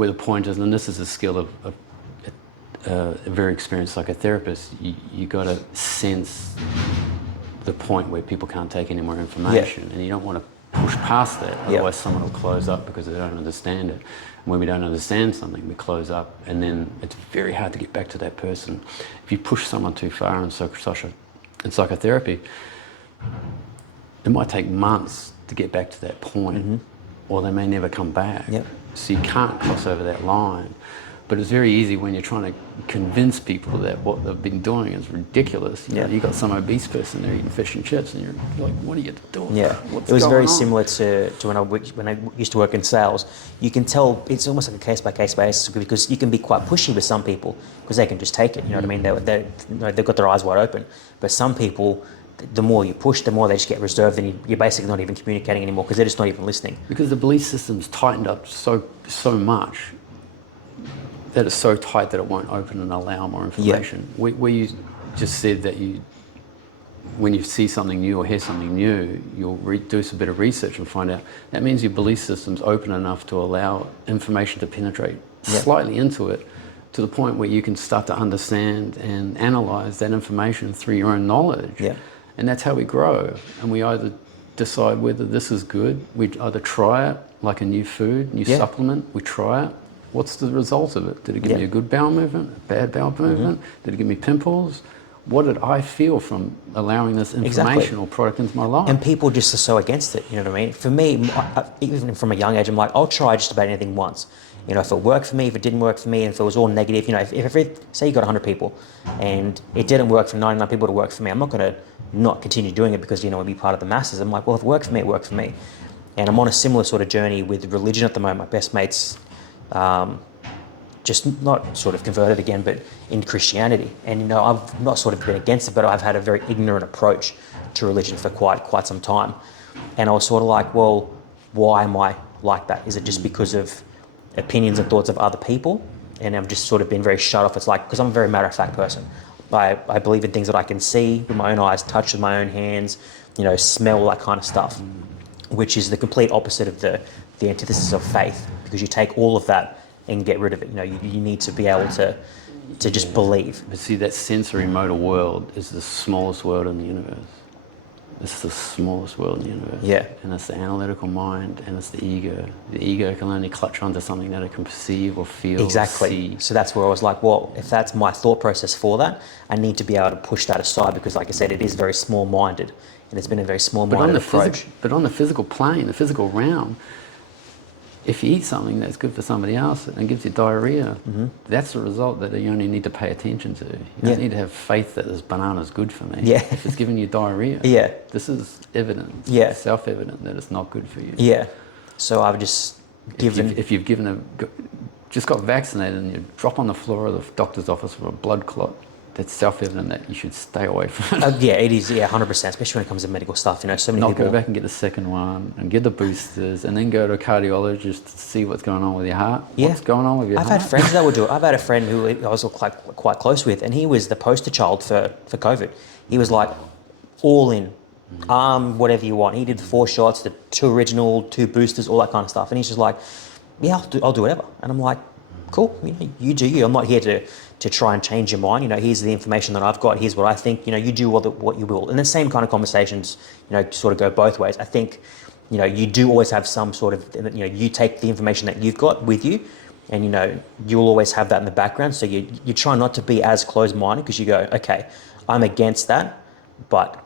the point is, and this is a skill of a very experienced psychotherapist. You got to sense the point where people can't take any more information, and you don't want to push past that. Otherwise, someone will close up because they don't understand it. And when we don't understand something, we close up, and then it's very hard to get back to that person. If you push someone too far in psychotherapy, it might take months to get back to that point, or they may never come back. Yep. So you can't cross over that line. But it's very easy when you're trying to convince people that what they've been doing is ridiculous. You know, you got some obese person there eating fish and chips, and you're like, what are you doing? Yeah, What's it was going very on? similar to when I used to work in sales. You can tell it's almost like a case-by-case basis, because you can be quite pushy with some people because they can just take it. You know what I mean? They've got their eyes wide open. But some people, the more you push, the more they just get reserved, and you're basically not even communicating anymore because they're just not even listening. Because the belief system's tightened up so much that it's so tight that it won't open and allow more information. Where you just said that when you see something new or hear something new, you'll do a bit of research and find out. That means your belief system's open enough to allow information to penetrate slightly into it, to the point where you can start to understand and analyze that information through your own knowledge. Yeah. And that's how we grow. And we either decide whether this is good. We either try it, like a new food, new supplement. We try it. What's the result of it? Did it give me a good bowel movement, a bad bowel movement? Did it give me pimples? What did I feel from allowing this information or product into my life? And people just are so against it, you know what I mean? For me, even from a young age, I'm like, I'll try just about anything once. You know, if it worked for me, if it didn't work for me, and if it was all negative, you know, say you got 100 people and it didn't work for 99 people to work for me, I'm not going to not continue doing it because, you know, I want to be part of the masses. I'm like, well, if it worked for me, it worked for me. And I'm on a similar sort of journey with religion at the moment. My best mate's just not sort of converted again, but in Christianity. And, you know, I've not sort of been against it, but I've had a very ignorant approach to religion for quite some time. And I was sort of like, well, why am I like that? Is it just because of opinions and thoughts of other people? And I've just sort of been very shut off. It's like, because I'm a very matter-of-fact person. I believe in things that I can see with my own eyes, touch with my own hands, you know, smell, that kind of stuff, which is the complete opposite of the antithesis of faith, because you take all of that and get rid of it. You know, you need to be able to just believe. But see, that sensory motor world is the smallest world in the universe. It's the smallest world in the universe. Yeah. And it's the analytical mind, and it's the ego. The ego can only clutch onto something that it can perceive or feel Exactly. or see. So that's where I was like, well, if that's my thought process for that, I need to be able to push that aside, because like I said, it is very small-minded, and it's been a very small-minded approach. But on the physical plane, the physical realm, if you eat something that's good for somebody else and gives you diarrhea, that's the result that you only need to pay attention to. You don't need to have faith that this banana is good for me. Yeah. If it's giving you diarrhea, this is evident, self-evident that it's not good for you. Yeah. So I've just given... If you've just got vaccinated and you drop on the floor of the doctor's office with a blood clot, that's self-evident that you should stay away from it. Yeah, it is, 100%, especially when it comes to medical stuff. You know, so many people... Go back and get the second one and get the boosters and then go to a cardiologist to see what's going on with your heart. What's going on with your heart? I've had friends that would do it. I've had a friend who I was quite close with, and he was the poster child for COVID. He was like, all in, whatever you want. He did 4 shots, the 2 original, 2 boosters, all that kind of stuff. And he's just like, yeah, I'll do whatever. And I'm like, cool, you do you. I'm not here to try and change your mind. You know, here's the information that I've got. Here's what I think. You know, you do what you will. And the same kind of conversations, you know, sort of go both ways. I think, you know, you do always have some sort of, you know, you take the information that you've got with you, and, you know, you'll always have that in the background. So you try not to be as closed-minded, because you go, okay, I'm against that, but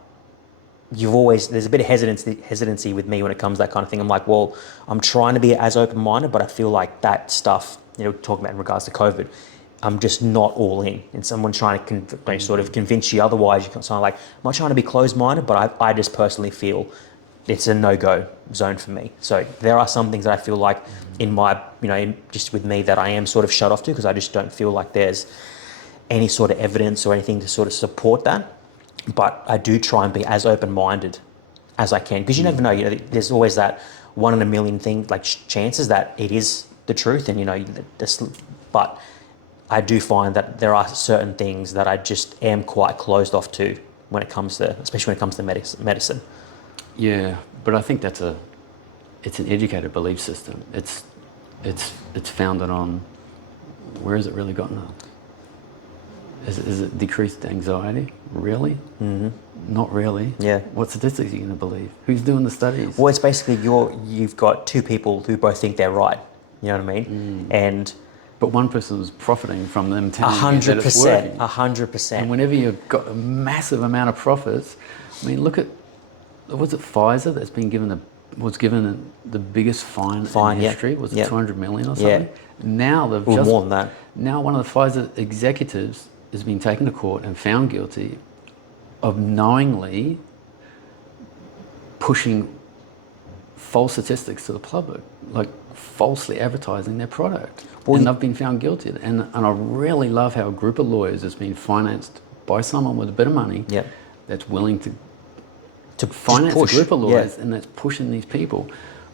there's a bit of hesitancy with me when it comes to that kind of thing. I'm like, well, I'm trying to be as open-minded, but I feel like that stuff, you know, talking about in regards to COVID, I'm just not all in. And someone trying to sort of convince you otherwise, you're kind of like, I'm not trying to be closed-minded, but I just personally feel it's a no-go zone for me. So there are some things that I feel like in my, you know, just with me, that I am sort of shut off to, because I just don't feel like there's any sort of evidence or anything to sort of support that. But I do try and be as open-minded as I can, because you never know. You know, there's always that 1 in a million thing, like chances that it is the truth, and, you know, but I do find that there are certain things that I just am quite closed off to when it comes to, especially when it comes to medicine. Yeah, but I think it's an educated belief system. It's founded on, where has it really gotten us? Is it decreased anxiety? Really? Mm-hmm. Not really. Yeah. What statistics are you going to believe? Who's doing the studies? Well, it's basically you've got 2 people who both think they're right. You know what I mean? But one person was profiting from them telling you that it's working. 100%. And whenever you've got a massive amount of profits, I mean, look at, was it Pfizer that's been given was given the biggest fine in history? Was it 200 million or something? Yeah. Now they've more than that. Now one of the Pfizer executives has been taken to court and found guilty of knowingly pushing false statistics to the public, like falsely advertising their product. And they've been found guilty. And I really love how a group of lawyers has been financed by someone with a bit of money that's willing to finance a group of lawyers and that's pushing these people.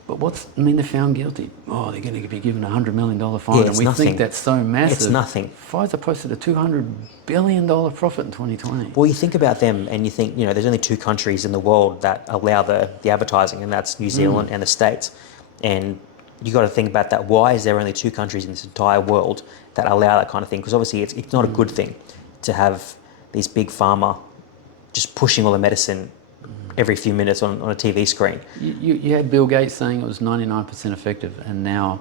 But they're found guilty. Oh, they're going to be given a $100 million fine. And we think that's so massive. It's nothing. Pfizer posted a $200 billion profit in 2020. Well, you think about them and you think, you know, there's only 2 countries in the world that allow the advertising, and that's New Zealand and the States. And you got to think about that. Why is there only 2 countries in this entire world that allow that kind of thing? Because obviously it's not a good thing to have these big pharma just pushing all the medicine every few minutes on a TV screen. You had Bill Gates saying it was 99% effective, and now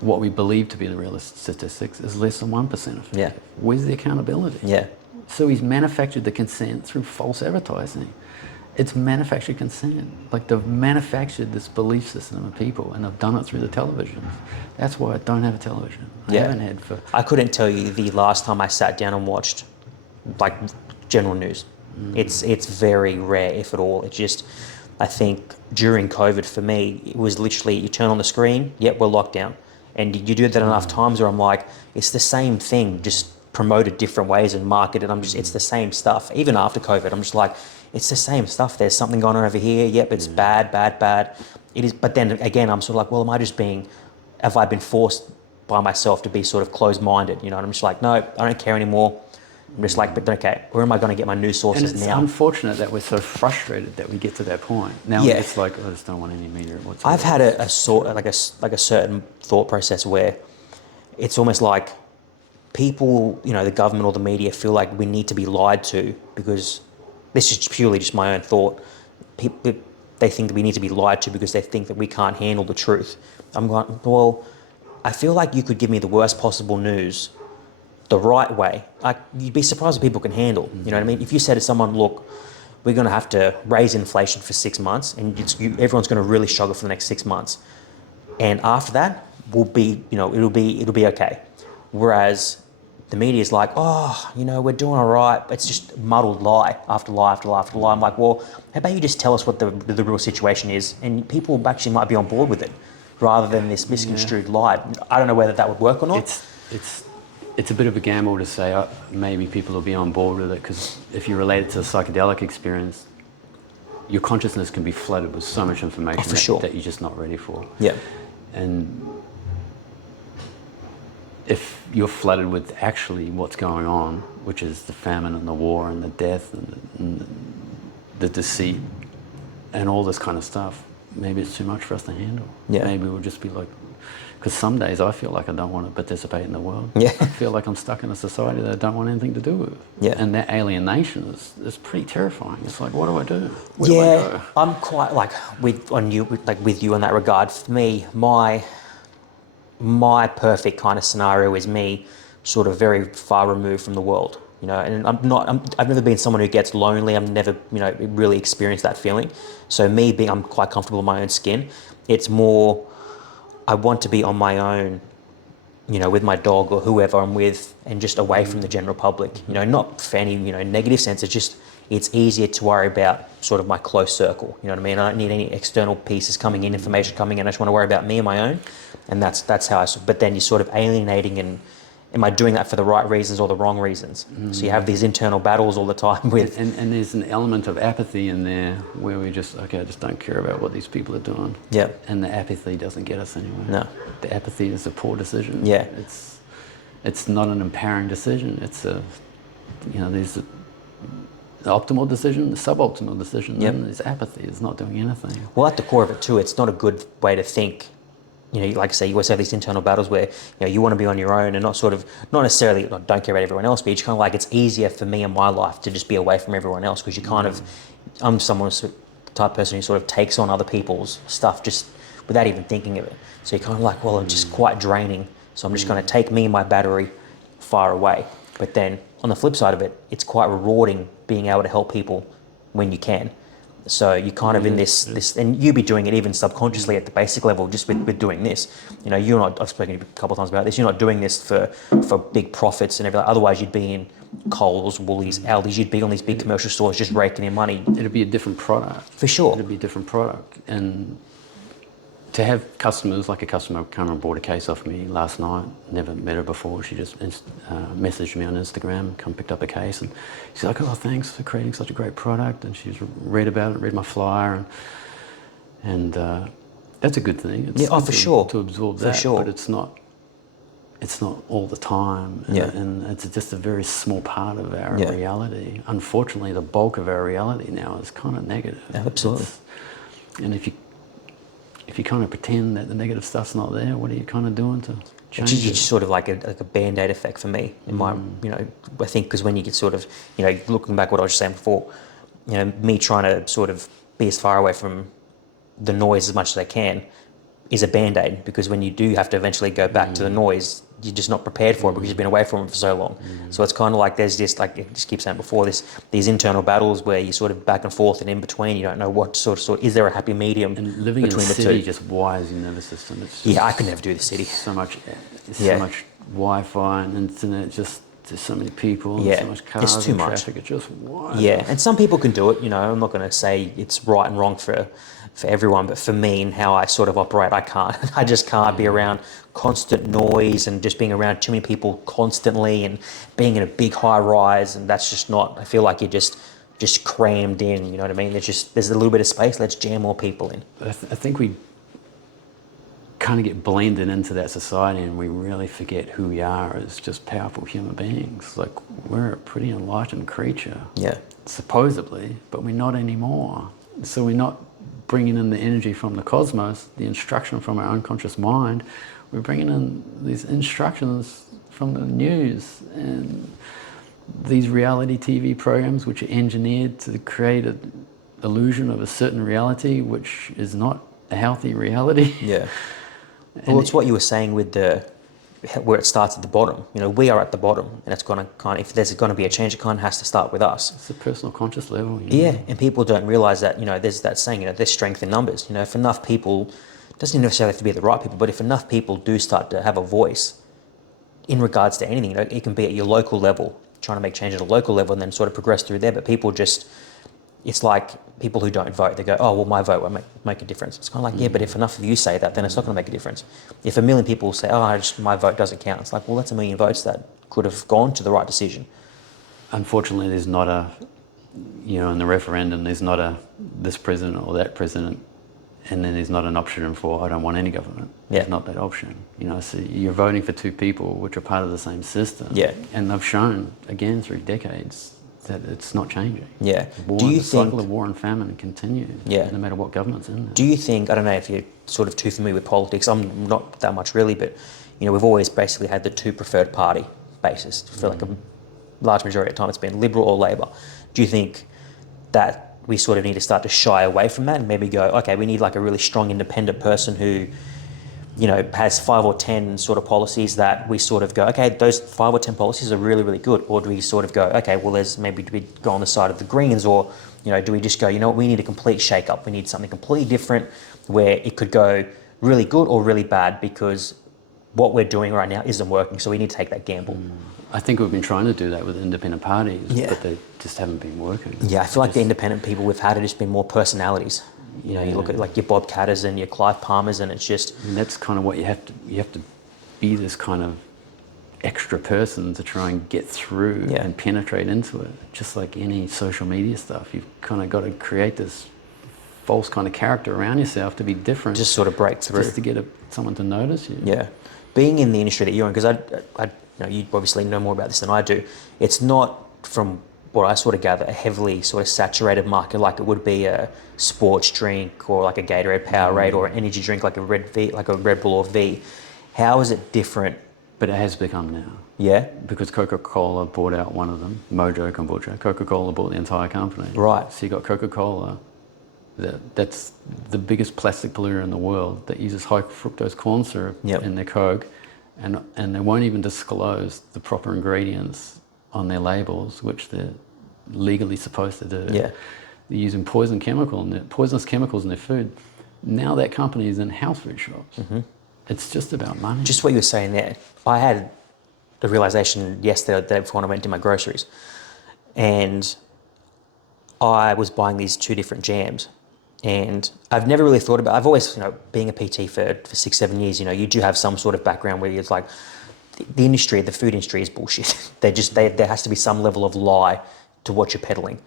what we believe to be the real statistics is less than 1% effective. Yeah. Where's the accountability? Yeah. So he's manufactured the consent through false advertising. It's manufactured consent. Like, they've manufactured this belief system of people, and they've done it through the televisions. That's why I don't have a television. I haven't had for... I couldn't tell you the last time I sat down and watched like general news. It's very rare, if at all. It's just, I think during COVID for me, it was literally you turn on the screen, yep, we're locked down. And you do that enough times where I'm like, it's the same thing, just promoted different ways and marketed. It's the same stuff. Even after COVID, I'm just like, it's the same stuff. There's something going on over here. Yep, it's bad. It is. But then again, I'm sort of like, well, have I been forced by myself to be sort of closed-minded? You know, and I'm just like, no, I don't care anymore. I'm just like, but okay, where am I going to get my news sources and it's now? unfortunate that we're so frustrated that we get to that point. Now it's like, I just don't want any media whatsoever. I've had a certain thought process where it's almost like people, you know, the government or the media feel like we need to be lied to, because this is purely just my own thought. People, they think that we need to be lied to because they think that we can't handle the truth. I'm going, well, I feel like you could give me the worst possible news the right way. Like, you'd be surprised what people can handle. You know what I mean? If you said to someone, look, we're going to have to raise inflation for 6 months, and everyone's going to really struggle for the next 6 months, and after that, it'll be okay. Whereas the media is like, oh, you know, we're doing all right. It's just muddled lie after lie after lie after lie. I'm like, well, how about you just tell us what the real situation is, and people actually might be on board with it, rather than this misconstrued lie. I don't know whether that would work or not. It's a bit of a gamble to say maybe people will be on board with it, because if you relate it to a psychedelic experience, your consciousness can be flooded with so much information that you're just not ready for. Yeah. And if you're flooded with actually what's going on, which is the famine and the war and the death and the deceit and all this kind of stuff, maybe it's too much for us to handle. Yeah. Maybe we'll just be like, because some days I feel like I don't want to participate in the world. Yeah. I feel like I'm stuck in a society that I don't want anything to do with. Yeah. And that alienation is pretty terrifying. It's like, what do I do? Where do I go? I'm quite like with you in that regard. For me, my perfect kind of scenario is me sort of very far removed from the world. You know, and I've never been someone who gets lonely. I've never, you know, really experienced that feeling. So I'm quite comfortable in my own skin. It's more, I want to be on my own, you know, with my dog or whoever I'm with, and just away from the general public. You know, not for any, you know, negative sense. It's easier to worry about sort of my close circle. You know what I mean? I don't need any external pieces coming in, information coming in. I just want to worry about me and my own, and that's how But then you're sort of alienating, and am I doing that for the right reasons or the wrong reasons? So you have these internal battles all the time with... And there's an element of apathy in there where we just, I just don't care about what these people are doing. Yeah. And the apathy doesn't get us anywhere. No. The apathy is a poor decision. Yeah. It's not an empowering decision. It's there's the optimal decision, the suboptimal decision, and there's apathy. It's not doing anything. Well, at the core of it too, it's not a good way to think. You know, like I say, you always have these internal battles where, you know, you want to be on your own and not necessarily don't care about everyone else, but you're kind of like, it's easier for me in my life to just be away from everyone else, because you kind of, I'm someone type of person who sort of takes on other people's stuff just without even thinking of it. So you're kind of like, well, it's just quite draining. So I'm just going to take me and my battery far away. But then on the flip side of it, it's quite rewarding being able to help people when you can. So you're kind of in this, and you be doing it even subconsciously at the basic level, just with doing this. You know, you're not, I've spoken to you a couple of times about this, you're not doing this for big profits and everything. Otherwise you'd be in Coles, Woolies, Aldi's, you'd be on these big commercial stores just raking in money. It'd be a different product. For sure. It'd be a different product. And to have customers, like a customer came and bought a case off me last night, never met her before, she just messaged me on Instagram, picked up a case, and she's like, oh, thanks for creating such a great product, and she's read about it, read my flyer, and that's a good thing. It's for sure. To absorb that, for sure. but it's not all the time, and it's just a very small part of our reality. Unfortunately, the bulk of our reality now is kind of negative. Absolutely. And if you kind of pretend that the negative stuff's not there, what are you kind of doing to It's just sort of like a band-aid effect for me. In my, I think because when you get sort of, looking back what I was saying before, me trying to sort of be as far away from the noise as much as I can is a band-aid, because when you do have to eventually go back to the noise, you're just not prepared for it because you've been away from it for so long. So it's kind of like there's just, like I just keep saying before, these internal battles where you sort of back and forth and in between. You don't know what sort of is there a happy medium and living between in the the city two. just wires your nervous system. It's just Yeah, I could never do the city. So much Wi-Fi and internet. Just there's so many people. And so much cars. It's too and much. traffic. It just wires. Yeah, and some people can do it. I'm not going to say it's right and wrong for everyone, but for me and how I sort of operate, I can't. I just can't be around constant noise and just being around too many people constantly and being in a big high rise, and that's just not. I feel like you're just crammed in. You know what I mean? There's a little bit of space. Let's jam more people in. I think we kind of get blended into that society, and we really forget who we are as just powerful human beings. Like, we're a pretty enlightened creature. Yeah. Supposedly, but we're not anymore. So we're not bringing in the energy from the cosmos, the instruction from our unconscious mind. We're bringing in these instructions from the news and these reality TV programs, which are engineered to create an illusion of a certain reality, which is not a healthy reality. Yeah. Well, it's what you were saying with where it starts at the bottom. We are at the bottom, and it's going to if there's going to be a change, it kind of has to start with us. It's a personal conscious level. Yeah, and people don't realize that, there's that saying, there's strength in numbers. If enough people, doesn't necessarily have to be the right people, but if enough people do start to have a voice in regards to anything, it can be at your local level, trying to make change at a local level and then sort of progress through there. But people just, it's like people who don't vote, they go, oh, well, my vote will make a difference. It's kind of like, yeah, but if enough of you say that, then it's not going to make a difference. If a million people say, oh, my vote doesn't count, it's like, well, that's a million votes that could have gone to the right decision. Unfortunately, there's not in the referendum, there's not this president or that president, and then there's not an option for, I don't want any government. Yeah. There's not that option. So you're voting for two people which are part of the same system. Yeah. And they've shown, again, through decades, that it's not changing. Yeah. The cycle of war and famine continues, no matter what government's in there. Do you think, I don't know if you're sort of too familiar with politics, I'm not that much really, but we've always basically had the two preferred party basis. For like a large majority of the time it's been Liberal or Labor. Do you think that we sort of need to start to shy away from that and maybe go, okay, we need like a really strong independent person who, has 5 or 10 sort of policies that we sort of go, okay, those 5 or 10 policies are really, really good? Or do we sort of go, okay, well, do we go on the side of the Greens, or, do we just go, what, we need a complete shake-up. We need something completely different where it could go really good or really bad because what we're doing right now isn't working, so we need to take that gamble. I think we've been trying to do that with independent parties, but they just haven't been working. Yeah, I feel like the independent people we've had have just been more personalities. You look at like your Bob Catters and your Clive Palmers, and it's just... And that's kind of what you have to be, this kind of extra person to try and get through and penetrate into it. Just like any social media stuff, you've kind of got to create this false kind of character around yourself to be different. Just sort of break through. Just to get someone to notice you. Yeah. Being in the industry that you're in, because you obviously know more about this than I do, it's not, from what I sort of gather, a heavily sort of saturated market like it would be a sports drink or like a Gatorade Powerade or an energy drink like a Red Bull or V. How is it different? But it has become now. Yeah? Because Coca-Cola bought out one of them, Magic Kombucha. Coca-Cola bought the entire company. Right. So you got Coca-Cola, that's the biggest plastic polluter in the world, that uses high fructose corn syrup in their Coke, and they won't even disclose the proper ingredients on their labels, which they're legally supposed to do. Yeah. They're using poisonous chemicals in their food. Now that company is in health food shops. Mm-hmm. It's just about money. Just what you were saying there. I had a realization yesterday, the day before, when I went to my groceries, and I was buying these 2 different jams. And I've never really thought about, I've always, being a PT for 6-7 years, you do have some sort of background where it's like, the industry, the food industry is bullshit. There has to be some level of lie to what you're peddling.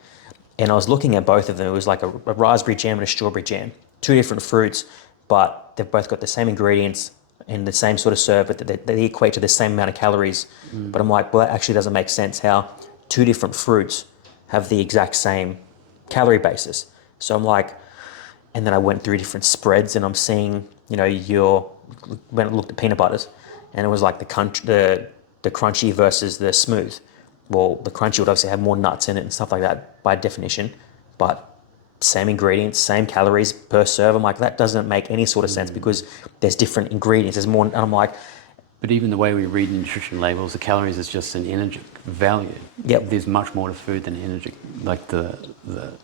And I was looking at both of them. It was like a raspberry jam and a strawberry jam. 2 different fruits, but they've both got the same ingredients and the same sort of serve, but they equate to the same amount of calories. But I'm like, well, that actually doesn't make sense how 2 different fruits have the exact same calorie basis. So I'm like, and then I went through different spreads, and I'm seeing, when I looked at peanut butters, and it was like the crunchy versus the smooth. Well, the crunchy would obviously have more nuts in it and stuff like that by definition, but same ingredients, same calories per serve. I'm like, that doesn't make any sort of sense because there's different ingredients. There's more, and I'm like, but even the way we read nutrition labels, the calories is just an energy value. Yep. There's much more to food than energy. Like the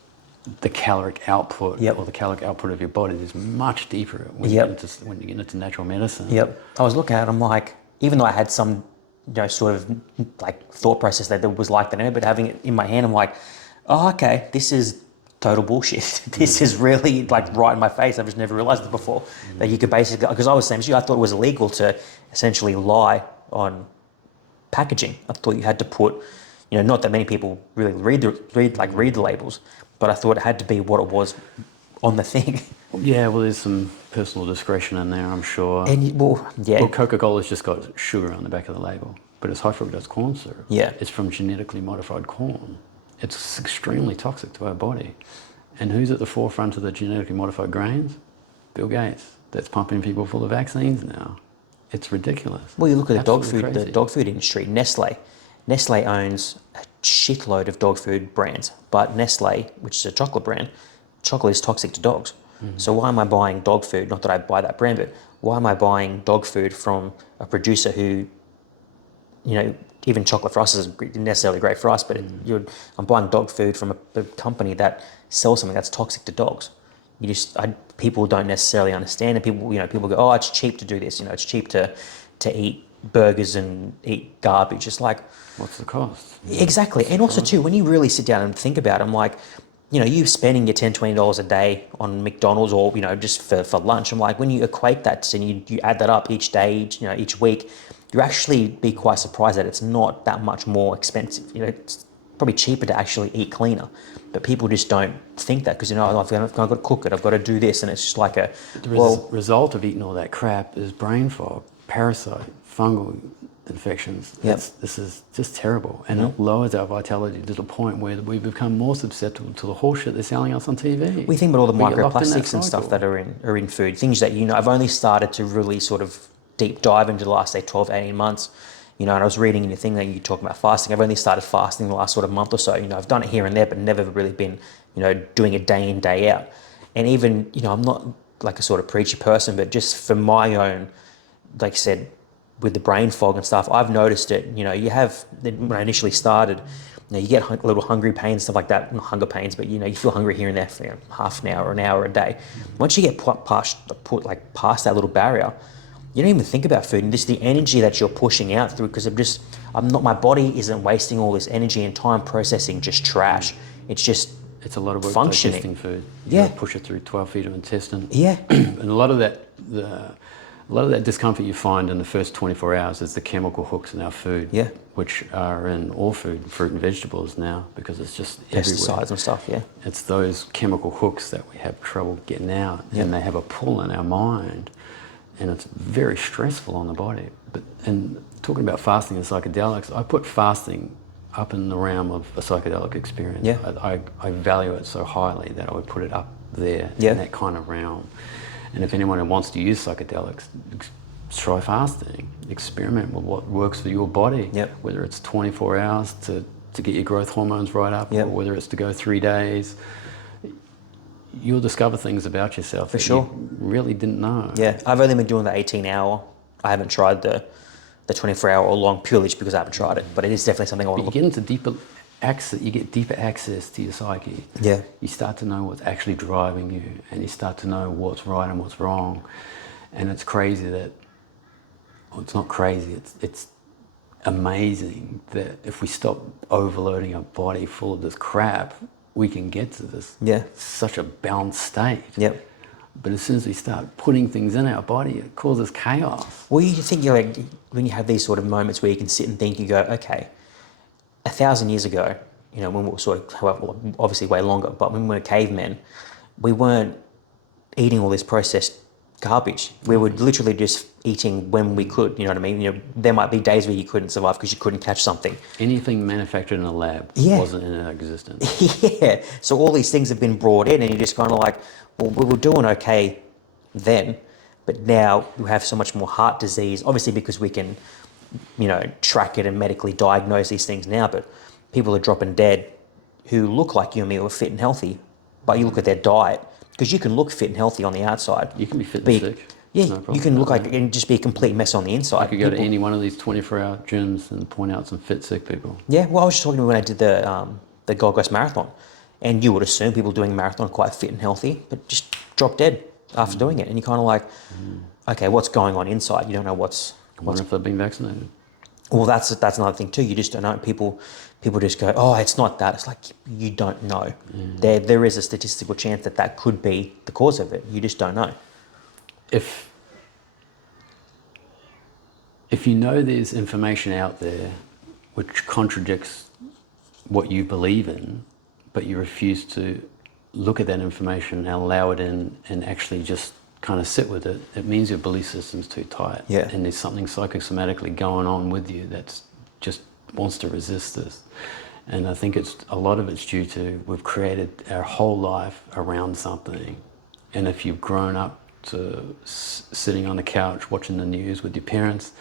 caloric output Yep. or the caloric output of your body is much deeper when, Yep. when you get into natural medicine. Yep. I was looking at it, I'm like, even though I had some, sort of like thought process that was like that, but having it in my hand, I'm like, oh, okay, this is total bullshit. This is really like right in my face. I've just never realized it before. That you could basically, because I was the same as you, I thought it was illegal to essentially lie on packaging. I thought you had to put, not that many people really read the labels, but I thought it had to be what it was on the thing. Yeah, well, there's some personal discretion in there, I'm sure. And well, Coca-Cola's just got sugar on the back of the label, but it's high fructose corn syrup. Yeah. It's from genetically modified corn. It's extremely toxic to our body. And who's at the forefront of the genetically modified grains? Bill Gates. That's pumping people full of vaccines now. It's ridiculous. Well, you look at Absolutely the crazy. dog food industry. Nestle owns a shitload of dog food brands, but Nestle, which is a chocolate brand, chocolate is toxic to dogs. So why am I buying dog food? Not that I buy that brand, but why am I buying dog food from a producer who, even chocolate for us isn't necessarily great for us, but I'm buying dog food from a company that sells something that's toxic to dogs. People don't necessarily understand, and people go, oh, it's cheap to do this. It's cheap to eat burgers and eat garbage. It's like, what's the cost? Exactly. And also too, when you really sit down and think about it, I'm like, you spending your $10, $20 a day on McDonald's or, just for lunch. I'm like, when you equate that and you add that up each day, each week, you actually be quite surprised that it's not that much more expensive. It's probably cheaper to actually eat cleaner. But people just don't think that because, I've got to cook it, I've got to do this. And it's just like result of eating all that crap is brain fog, parasite, fungal infections. Yep. This is just terrible. And it lowers our vitality to the point where we become more susceptible to the horseshit they're selling us on TV. We think about all the We get locked in that microplastics and stuff cycle. that are in food, things that, I've only started to really sort of deep dive into the last, say, 12, 18 months. And I was reading in your thing that you talk about fasting. I've only started fasting the last sort of month or so. I've done it here and there, but never really been, doing it day in, day out. And even, I'm not like a sort of preachy person, but just for my own, like I said, with the brain fog and stuff, I've noticed it. You have, when I initially started, you get a little hungry pains, stuff like that, not hunger pains, but you feel hungry here and there for half an hour, an hour a day. Once you get past that little barrier, you don't even think about food and just the energy that you're pushing out through because my body isn't wasting all this energy and time processing just trash. It's a lot of work functioning. digesting food. Yeah. You gotta push it through 12 feet of intestine. Yeah. And a lot of that discomfort you find in the first 24 hours is the chemical hooks in our food. Yeah. Which are in all food, fruit and vegetables now, because it's just everywhere. Pesticides and stuff, yeah. It's those chemical hooks that we have trouble getting out, and they have a pull in our mind, and it's very stressful on the body. And talking about fasting and psychedelics, I put fasting up in the realm of a psychedelic experience. Yeah. I value it so highly that I would put it up there in that kind of realm. And if anyone who wants to use psychedelics, try fasting. Experiment with what works for your body. Yep. Whether it's 24 hours to get your growth hormones right up, or whether it's to go 3 days. You'll discover things about yourself that you really didn't know. Yeah, I've only been doing the 18-hour. I haven't tried the 24-hour or long purely just because I haven't tried it. But it is definitely something I want to look. You get into deeper access. You get deeper access to your psyche. Yeah. You start to know what's actually driving you, and you start to know what's right and what's wrong. And it's crazy that. Well, it's not crazy. It's amazing that if we stop overloading our body full of this crap, we can get to this such a balanced state. Yep. But as soon as we start putting things in our body, it causes chaos. Well, you think when you have these sort of moments where you can sit and think, you go, okay, 1,000 years ago, when we were sort of, however, obviously way longer, but when we were cavemen, we weren't eating all this processed garbage. We were literally just eating when we could, you know what I mean? There might be days where you couldn't survive because you couldn't catch something. Anything manufactured in a lab wasn't in existence. Yeah. So all these things have been brought in and you're just kind of like, well, we were doing okay then, But now we have so much more heart disease, obviously because we can, track it and medically diagnose these things now. But people are dropping dead who look like you and me, who are fit and healthy, but you look at their diet, because you can look fit and healthy on the outside. You can be fit and sick. Yeah, No problem you can look about like that. and just be a complete mess on the inside. I could go to any one of these 24-hour gyms and point out some fit, sick people. Yeah, well, I was just talking when I did the Gold Coast Marathon, and you would assume people doing a marathon are quite fit and healthy, but just drop dead after doing it, and you're kind of like, okay, what's going on inside? You don't know what's. I wonder if they've been vaccinated. Well, that's another thing too. You just don't know. People just go, oh, it's not that. It's like you don't know. There is a statistical chance that could be the cause of it. You just don't know. If you know there's information out there which contradicts what you believe in, but you refuse to look at that information and allow it in and actually just kind of sit with it, it means your belief system's too tight. Yeah. And there's something psychosomatically going on with you that's just wants to resist this. And I think a lot of it's due to we've created our whole life around something. And if you've grown up to sitting on the couch watching the news with your parents,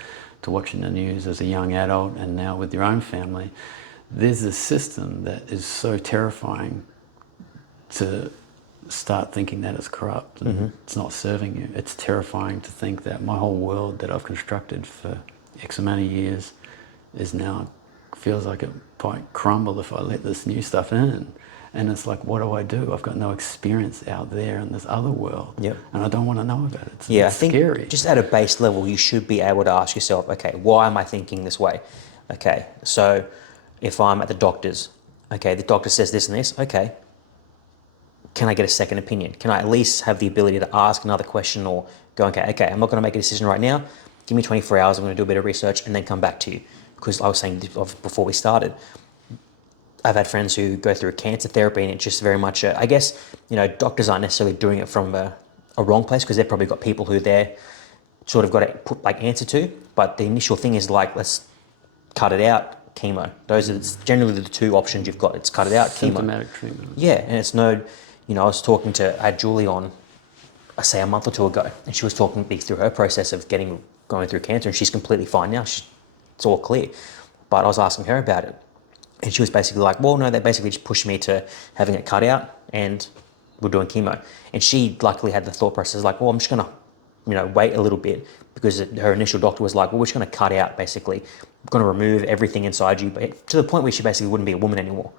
to watching the news as a young adult, and now with your own family, there's a system that is so terrifying to start thinking that it's corrupt and it's not serving you. It's terrifying to think that my whole world that I've constructed for X amount of years is now feels like it might crumble if I let this new stuff in. And it's like, what do? I've got no experience out there in this other world. Yep. And I don't want to know about it. It's I think scary. just at a base level, you should be able to ask yourself, okay, why am I thinking this way? Okay, so if I'm at the doctor's, okay, the doctor says this and this, okay, can I get a second opinion? Can I at least have the ability to ask another question or go, okay, I'm not going to make a decision right now. Give me 24 hours, I'm going to do a bit of research and then come back to you. Because I was saying before we started, I've had friends who go through cancer therapy and it's just very much, I guess, doctors aren't necessarily doing it from a wrong place because they've probably got people who they're sort of got to put answer to. But the initial thing is like, let's cut it out, chemo. Those are generally the two options you've got. It's cut it out, Symptomatic chemo. treatment. Yeah, and it's I was talking to Julie on, I say a month or two ago, and she was talking me through her process of going through cancer, and she's completely fine now. It's all clear. But I was asking her about it. And she was basically like, well, no, they basically just pushed me to having it cut out and we're doing chemo. And she luckily had the thought process like, well, I'm just going to, wait a little bit because her initial doctor was like, well, we're just going to cut out basically. We're going to remove everything inside you, but to the point where she basically wouldn't be a woman anymore.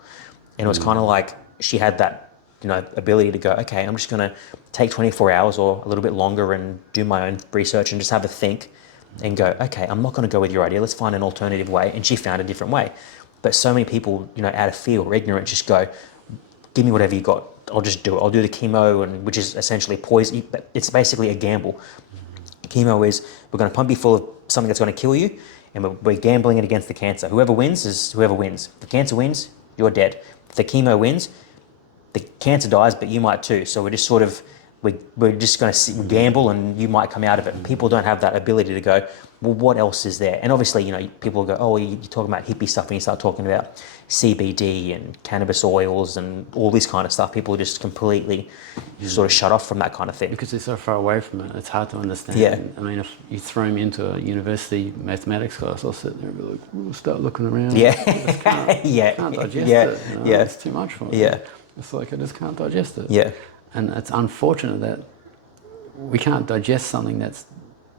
And it was kind of like she had that, ability to go, okay, I'm just going to take 24 hours or a little bit longer and do my own research and just have a think and go, okay, I'm not going to go with your idea. Let's find an alternative way. And she found a different way. But so many people, out of fear or ignorance, just go, give me whatever you got. I'll just do it. I'll do the chemo, which is essentially poison. It's basically a gamble. Chemo is, we're going to pump you full of something that's going to kill you, and we're gambling it against the cancer. Whoever wins is whoever wins. If the cancer wins, you're dead. If the chemo wins, the cancer dies, but you might too. So we're just sort of, we're just going to gamble and you might come out of it. And people don't have that ability to go, well, what else is there? And obviously, people go, oh, you're talking about hippie stuff when you start talking about CBD and cannabis oils and all this kind of stuff. People are just completely sort of shut off from that kind of thing. Because they're so far away from it, it's hard to understand. Yeah. I mean, if you throw me into a university mathematics class, I'll sit there and be like, we'll start looking around. Yeah. I can't digest it. It's too much for me. Yeah. It's like I just can't digest it. Yeah. And it's unfortunate that we can't digest something that's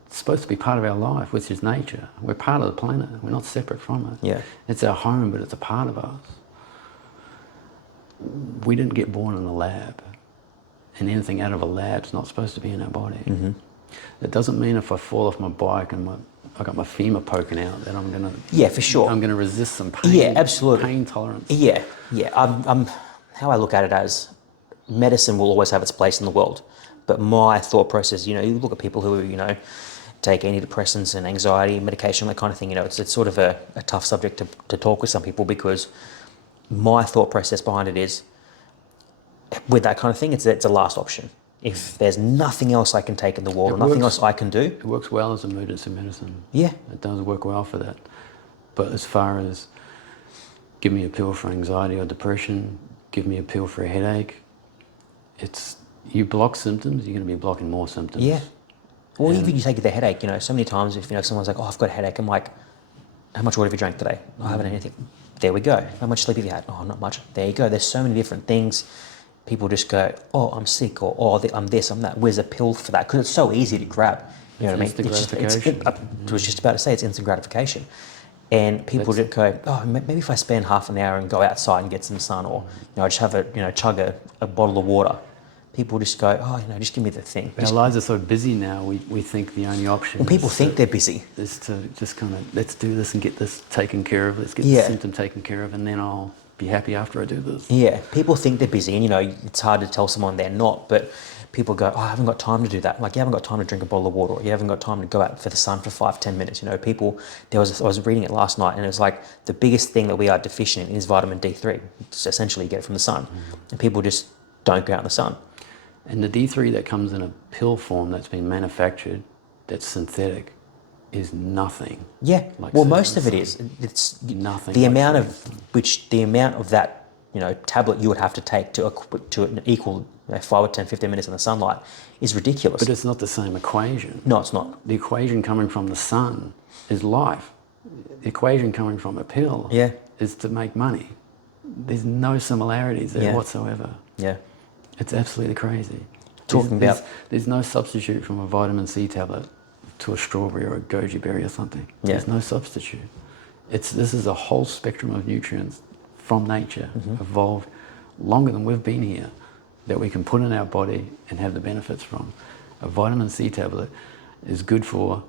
supposed to be part of our life, which is nature. We're part of the planet. We're not separate from it. Yeah. It's our home, but it's a part of us. We didn't get born in a lab, and anything out of a lab's not supposed to be in our body. Mm-hmm. It doesn't mean if I fall off my bike and I got my femur poking out that I'm gonna. Yeah, for sure. I'm gonna resist some pain. Yeah, absolutely. Pain tolerance. Yeah. I'm how I look at it as medicine will always have its place in the world. But my thought process, you look at people who, take antidepressants and anxiety medication, that kind of thing, it's sort of a tough subject to talk with some people because my thought process behind it is with that kind of thing, it's a last option. If there's nothing else I can take in the world or nothing else I can do. It works well as emergency medicine. Yeah. It does work well for that. But as far as give me a pill for anxiety or depression, give me a pill for a headache, you block symptoms, you're going to be blocking more symptoms. Yeah. Or even you take the headache, so many times if, someone's like, oh, I've got a headache. I'm like, how much water have you drank today? I haven't had anything. There we go. How much sleep have you had? Oh, not much. There you go. There's so many different things. People just go, oh, I'm sick, or oh, I'm this, I'm that. Where's a pill for that? Because it's so easy to grab. You know what I mean? I was just about to say it's instant gratification. And people just go, oh, maybe if I spend half an hour and go outside and get some sun, or I just have chug a bottle of water. People just go, oh, just give me the thing. Our lives are so busy now. We think the only option. Well, people think they're busy. Is to just kind of let's do this and get this taken care of. Let's get the symptom taken care of, and then I'll be happy after I do this. Yeah, people think they're busy, and it's hard to tell someone they're not, but people go, oh, I haven't got time to do that. Like, you haven't got time to drink a bottle of water, or you haven't got time to go out for the sun for 5-10 minutes. People, I was reading it last night, and it was like the biggest thing that we are deficient in is vitamin D3. It's essentially you get it from the sun, and people just don't go out in the sun. And the D3 that comes in a pill form that's been manufactured, that's synthetic, is nothing. Yeah, well, most of it is. It's nothing. The amount of that, tablet you would have to take to equal 5 or 10, 15 minutes in the sunlight is ridiculous. But it's not the same equation. No, it's not. The equation coming from the sun is life. The equation coming from a pill is to make money. There's no similarities there whatsoever. Yeah. It's absolutely crazy. There's no substitute from a vitamin C tablet to a strawberry or a goji berry or something. Yeah. There's no substitute. This is a whole spectrum of nutrients from nature, evolved longer than we've been here, that we can put in our body and have the benefits from. A vitamin C tablet is good for,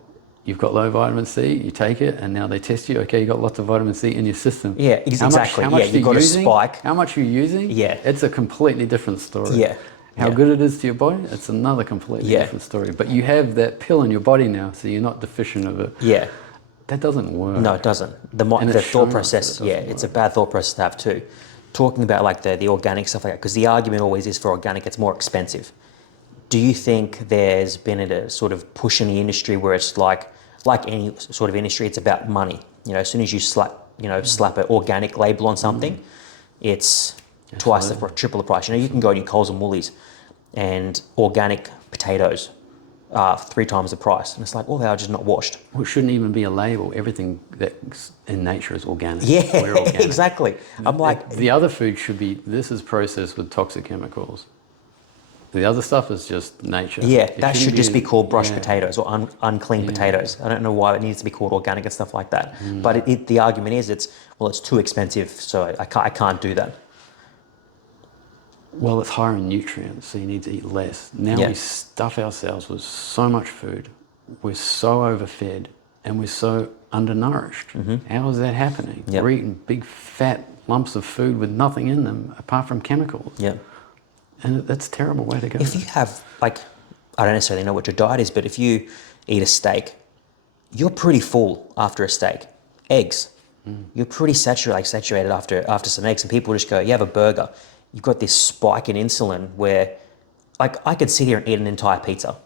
you've got low vitamin C, you take it, and now they test you, okay, you got lots of vitamin C in your system. Yeah, exactly. How much you've got a spike. How much you're using, it's a completely different story. Yeah. How good it is to your body, it's another completely different story. But you have that pill in your body now, so you're not deficient of it. Yeah. That doesn't work. No, it doesn't. The thought process, it's a bad thought process to have too. Talking about like the organic stuff like that, because the argument always is for organic, it's more expensive. Do you think there's been a sort of push in the industry where it's like any sort of industry, it's about money? As soon as you slap an organic label on something, it's twice triple the price. You can go to your Coles and Woolies, and organic potatoes are 3 times the price, and it's like, well, they are just not washed. Well, it shouldn't even be a label. Everything that's in nature is organic. Yeah, we're organic. Exactly. I'm like, the other food should be, this is processed with toxic chemicals. The other stuff is just nature. Yeah, that should just be called brushed potatoes or unclean potatoes. I don't know why it needs to be called organic and stuff like that. But the argument is it's too expensive, so I can't do that. Well, it's higher in nutrients, so you need to eat less. Now we stuff ourselves with so much food. We're so overfed and we're so undernourished. How is that happening? We're eating big fat lumps of food with nothing in them apart from chemicals. Yeah. And that's a terrible way to go. If you have, I don't necessarily know what your diet is, but if you eat a steak, you're pretty full after a steak. Eggs, you're pretty saturated after some eggs. And people just go, you have a burger, you've got this spike in insulin where, I could sit here and eat an entire pizza.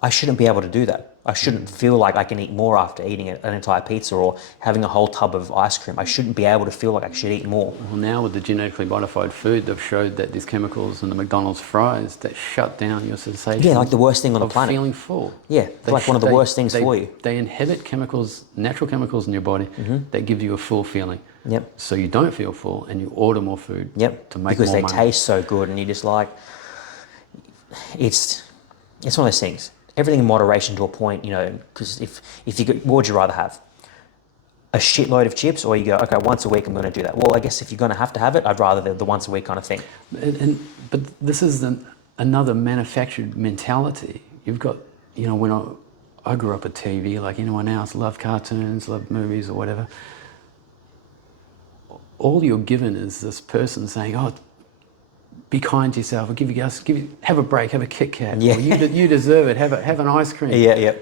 I shouldn't be able to do that. I shouldn't feel like I can eat more after eating an entire pizza or having a whole tub of ice cream. I shouldn't be able to feel like I should eat more. Well, now with the genetically modified food, they've showed that there's chemicals in the McDonald's fries that shut down your sensation. Yeah, like the worst thing on the planet. Feeling full. Yeah, like one of the worst things for you. They inhibit chemicals, natural chemicals in your body that give you a full feeling. Yep. So you don't feel full and you order more food to make more money. Because they taste so good and you're just like, it's one of those things. Everything in moderation to a point, because if you what would you rather have? A shitload of chips, or you go, okay, once a week I'm going to do that. Well, I guess if you're going to have it, I'd rather the once a week kind of thing. But this is another manufactured mentality. You've got, when I grew up with TV like anyone else, loved cartoons, loved movies or whatever. All you're given is this person saying, oh, be kind to yourself, or have a break, have a Kit Kat, or you deserve it, have an ice cream. Yeah.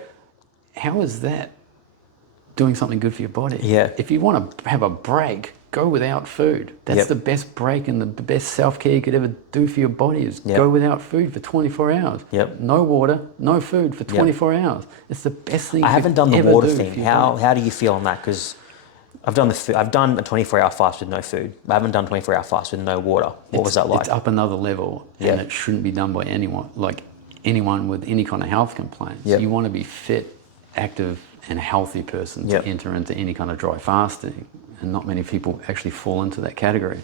How is that doing something good for your body? Yeah. If you want to have a break, go without food. That's the best break and the best self-care you could ever do for your body is go without food for 24 hours. Yep. No water, no food for 24 hours. It's the best thing. I haven't done the water thing. How do you feel on that? Because I've done a 24-hour fast with no food. I haven't done 24-hour fast with no water. What was that like? It's up another level, and it shouldn't be done by anyone. Like anyone with any kind of health complaints. Yep. You want to be fit, active, and healthy person to enter into any kind of dry fasting, and not many people actually fall into that category.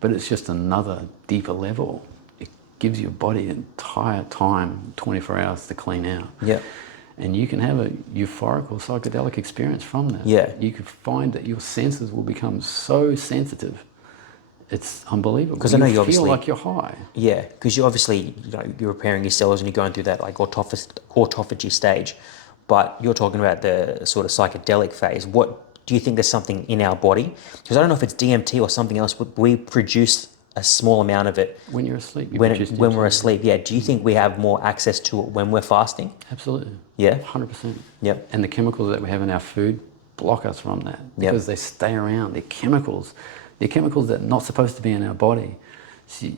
But it's just another deeper level. It gives your body entire time, 24 hours to clean out. Yep. And you can have a euphoric or psychedelic experience from that. Yeah. You can find that your senses will become so sensitive. It's unbelievable. Because I know you feel obviously like you're high. Yeah, because you obviously, you're repairing your cells and you're going through that like autophagy stage, but you're talking about the sort of psychedelic phase. What do you think there's something in our body? Because I don't know if it's DMT or something else. We produce a small amount of it When you're asleep. when we're asleep. Yeah. Do you think we have more access to it when we're fasting? Absolutely. Yeah. 100%. Yep. And the chemicals that we have in our food block us from that because they stay around. They're chemicals. They're chemicals that are not supposed to be in our body. So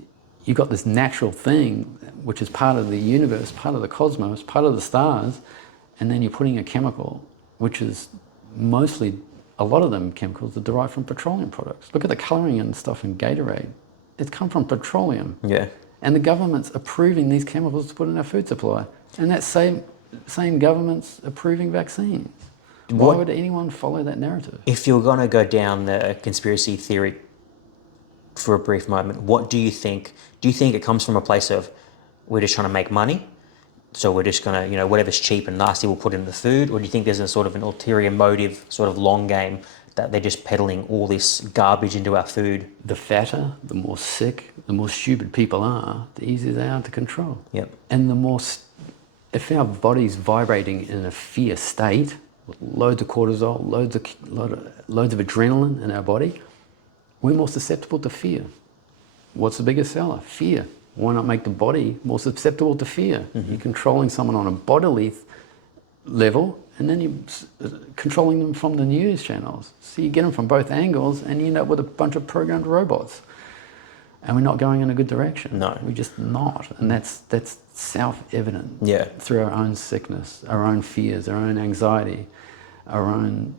you've got this natural thing, which is part of the universe, part of the cosmos, part of the stars, and then you're putting a chemical, which is mostly, a lot of them chemicals are derived from petroleum products. Look at the colouring and stuff in Gatorade. It's come from petroleum. Yeah. And the government's approving these chemicals to put in our food supply. And that same government's approving vaccines. Why would anyone follow that narrative? If you're going to go down the conspiracy theory for a brief moment, what do you think? Do you think it comes from a place of we're just trying to make money? So we're just going to, whatever's cheap and nasty we'll put in the food? Or do you think there's a sort of an ulterior motive, sort of long game, that they're just peddling all this garbage into our food? The fatter, the more sick, the more stupid people are, the easier they are to control. Yep. And the more, if our body's vibrating in a fear state, with loads of cortisol, loads of adrenaline in our body, we're more susceptible to fear. What's the biggest seller? Fear. Why not make the body more susceptible to fear? Mm-hmm. You're controlling someone on a bodily level, and then you're controlling them from the news channels. So you get them from both angles, and you end up with a bunch of programmed robots. And we're not going in a good direction. No. We're just not. And that's self-evident. Yeah. Through our own sickness, our own fears, our own anxiety, our own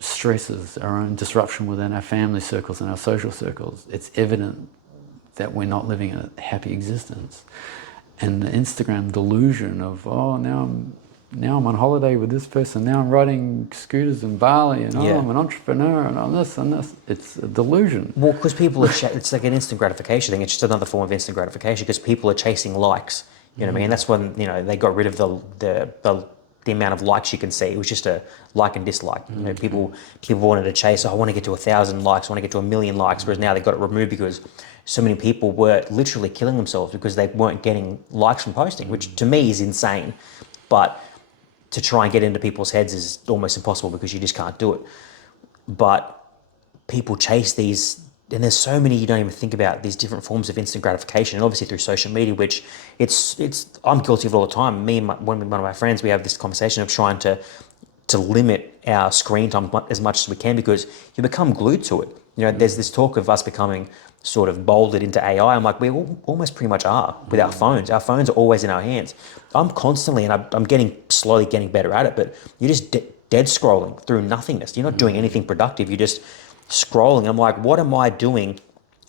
stresses, our own disruption within our family circles and our social circles. It's evident that we're not living a happy existence. And the Instagram delusion of, now I'm on holiday with this person, now I'm riding scooters in Bali, and I'm an entrepreneur, and I'm this and this. It's a delusion. Well, because people are, it's like an instant gratification thing. It's just another form of instant gratification because people are chasing likes. You know what I mean? That's when, they got rid of the amount of likes you can see. It was just a like and dislike. People wanted to chase, I want to get to 1,000 likes, I want to get to 1,000,000 likes, whereas now they got it removed because so many people were literally killing themselves because they weren't getting likes from posting, which to me is insane. But to try and get into people's heads is almost impossible because you just can't do it. But people chase these, and there's so many you don't even think about, these different forms of instant gratification, and obviously through social media, which I'm guilty of it all the time. Me and one of my friends, we have this conversation of trying to limit our screen time as much as we can because you become glued to it. There's this talk of us becoming sort of molded into AI. I'm like, we almost pretty much are with our phones. Our phones are always in our hands. I'm constantly, and I'm slowly getting better at it, but you're just dead scrolling through nothingness. You're not doing anything productive. You're just scrolling. I'm like, what am I doing?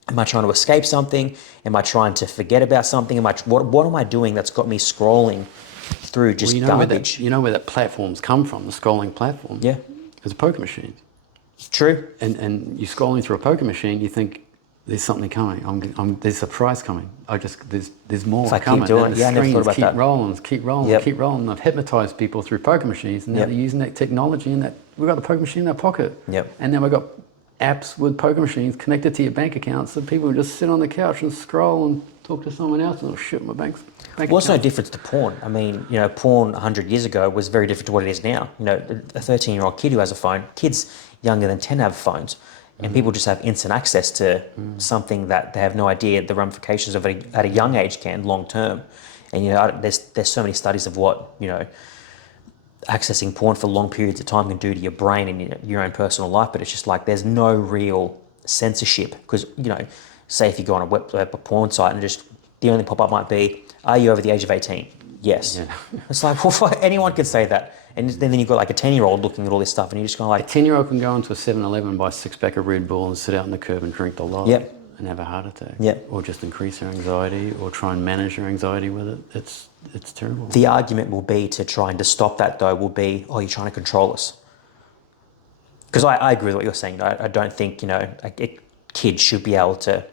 Am I trying to escape something? Am I trying to forget about something? What am I doing that's got me scrolling through just garbage? Where that platform's come from, the scrolling platform? Yeah. It's a poker machine. True. And you're scrolling through a poker machine, you think, there's something coming. There's a prize coming. There's more coming. Keep doing it. And the screens keep that. rolling, keep rolling. I've hypnotized people through poker machines, and now they're using that technology, and that we've got the poker machine in our pocket. Yep. And then we've got apps with poker machines connected to your bank account, so people just sit on the couch and scroll and talk to someone else, and shit, my bank Well, it's no difference to porn. I mean, porn 100 years ago was very different to what it is now. A 13-year-old kid who has a phone, kids younger than 10 have phones. And people just have instant access to something that they have no idea the ramifications of it at a young age can long term. And there's so many studies of what accessing porn for long periods of time can do to your brain and your own personal life. But it's just like there's no real censorship because say if you go on a porn site and just the only pop up might be, are you over the age of 18? Yes. Yeah. It's like, well, anyone could say that. And then you've got like a 10-year-old looking at all this stuff and you're just kind of like... A 10-year-old can go into a 7-Eleven, buy a 6-pack of Red Bull and sit out in the curb and drink the lot. Yep. and have a heart attack. Yeah. Or just increase their anxiety, or try and manage their anxiety with it. It's terrible. The argument will be to trying to stop that, though, will be, oh, you're trying to control us. Because I agree with what you're saying. I don't think, a kid should be able to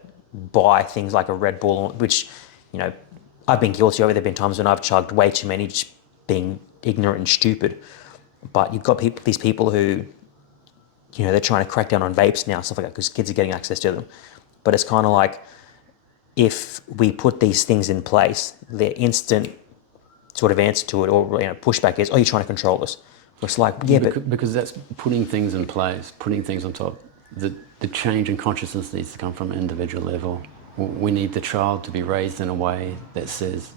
buy things like a Red Bull, which, I've been guilty of it. There have been times when I've chugged way too many, just being ignorant and stupid. But you've got these people who, they're trying to crack down on vapes now, stuff like that, because kids are getting access to them. But it's kind of like, if we put these things in place, the instant sort of answer to it, or pushback is, oh, you're trying to control us. It's like, yeah, because that's putting things in place, putting things on top. The change in consciousness needs to come from an individual level. We need the child to be raised in a way that says,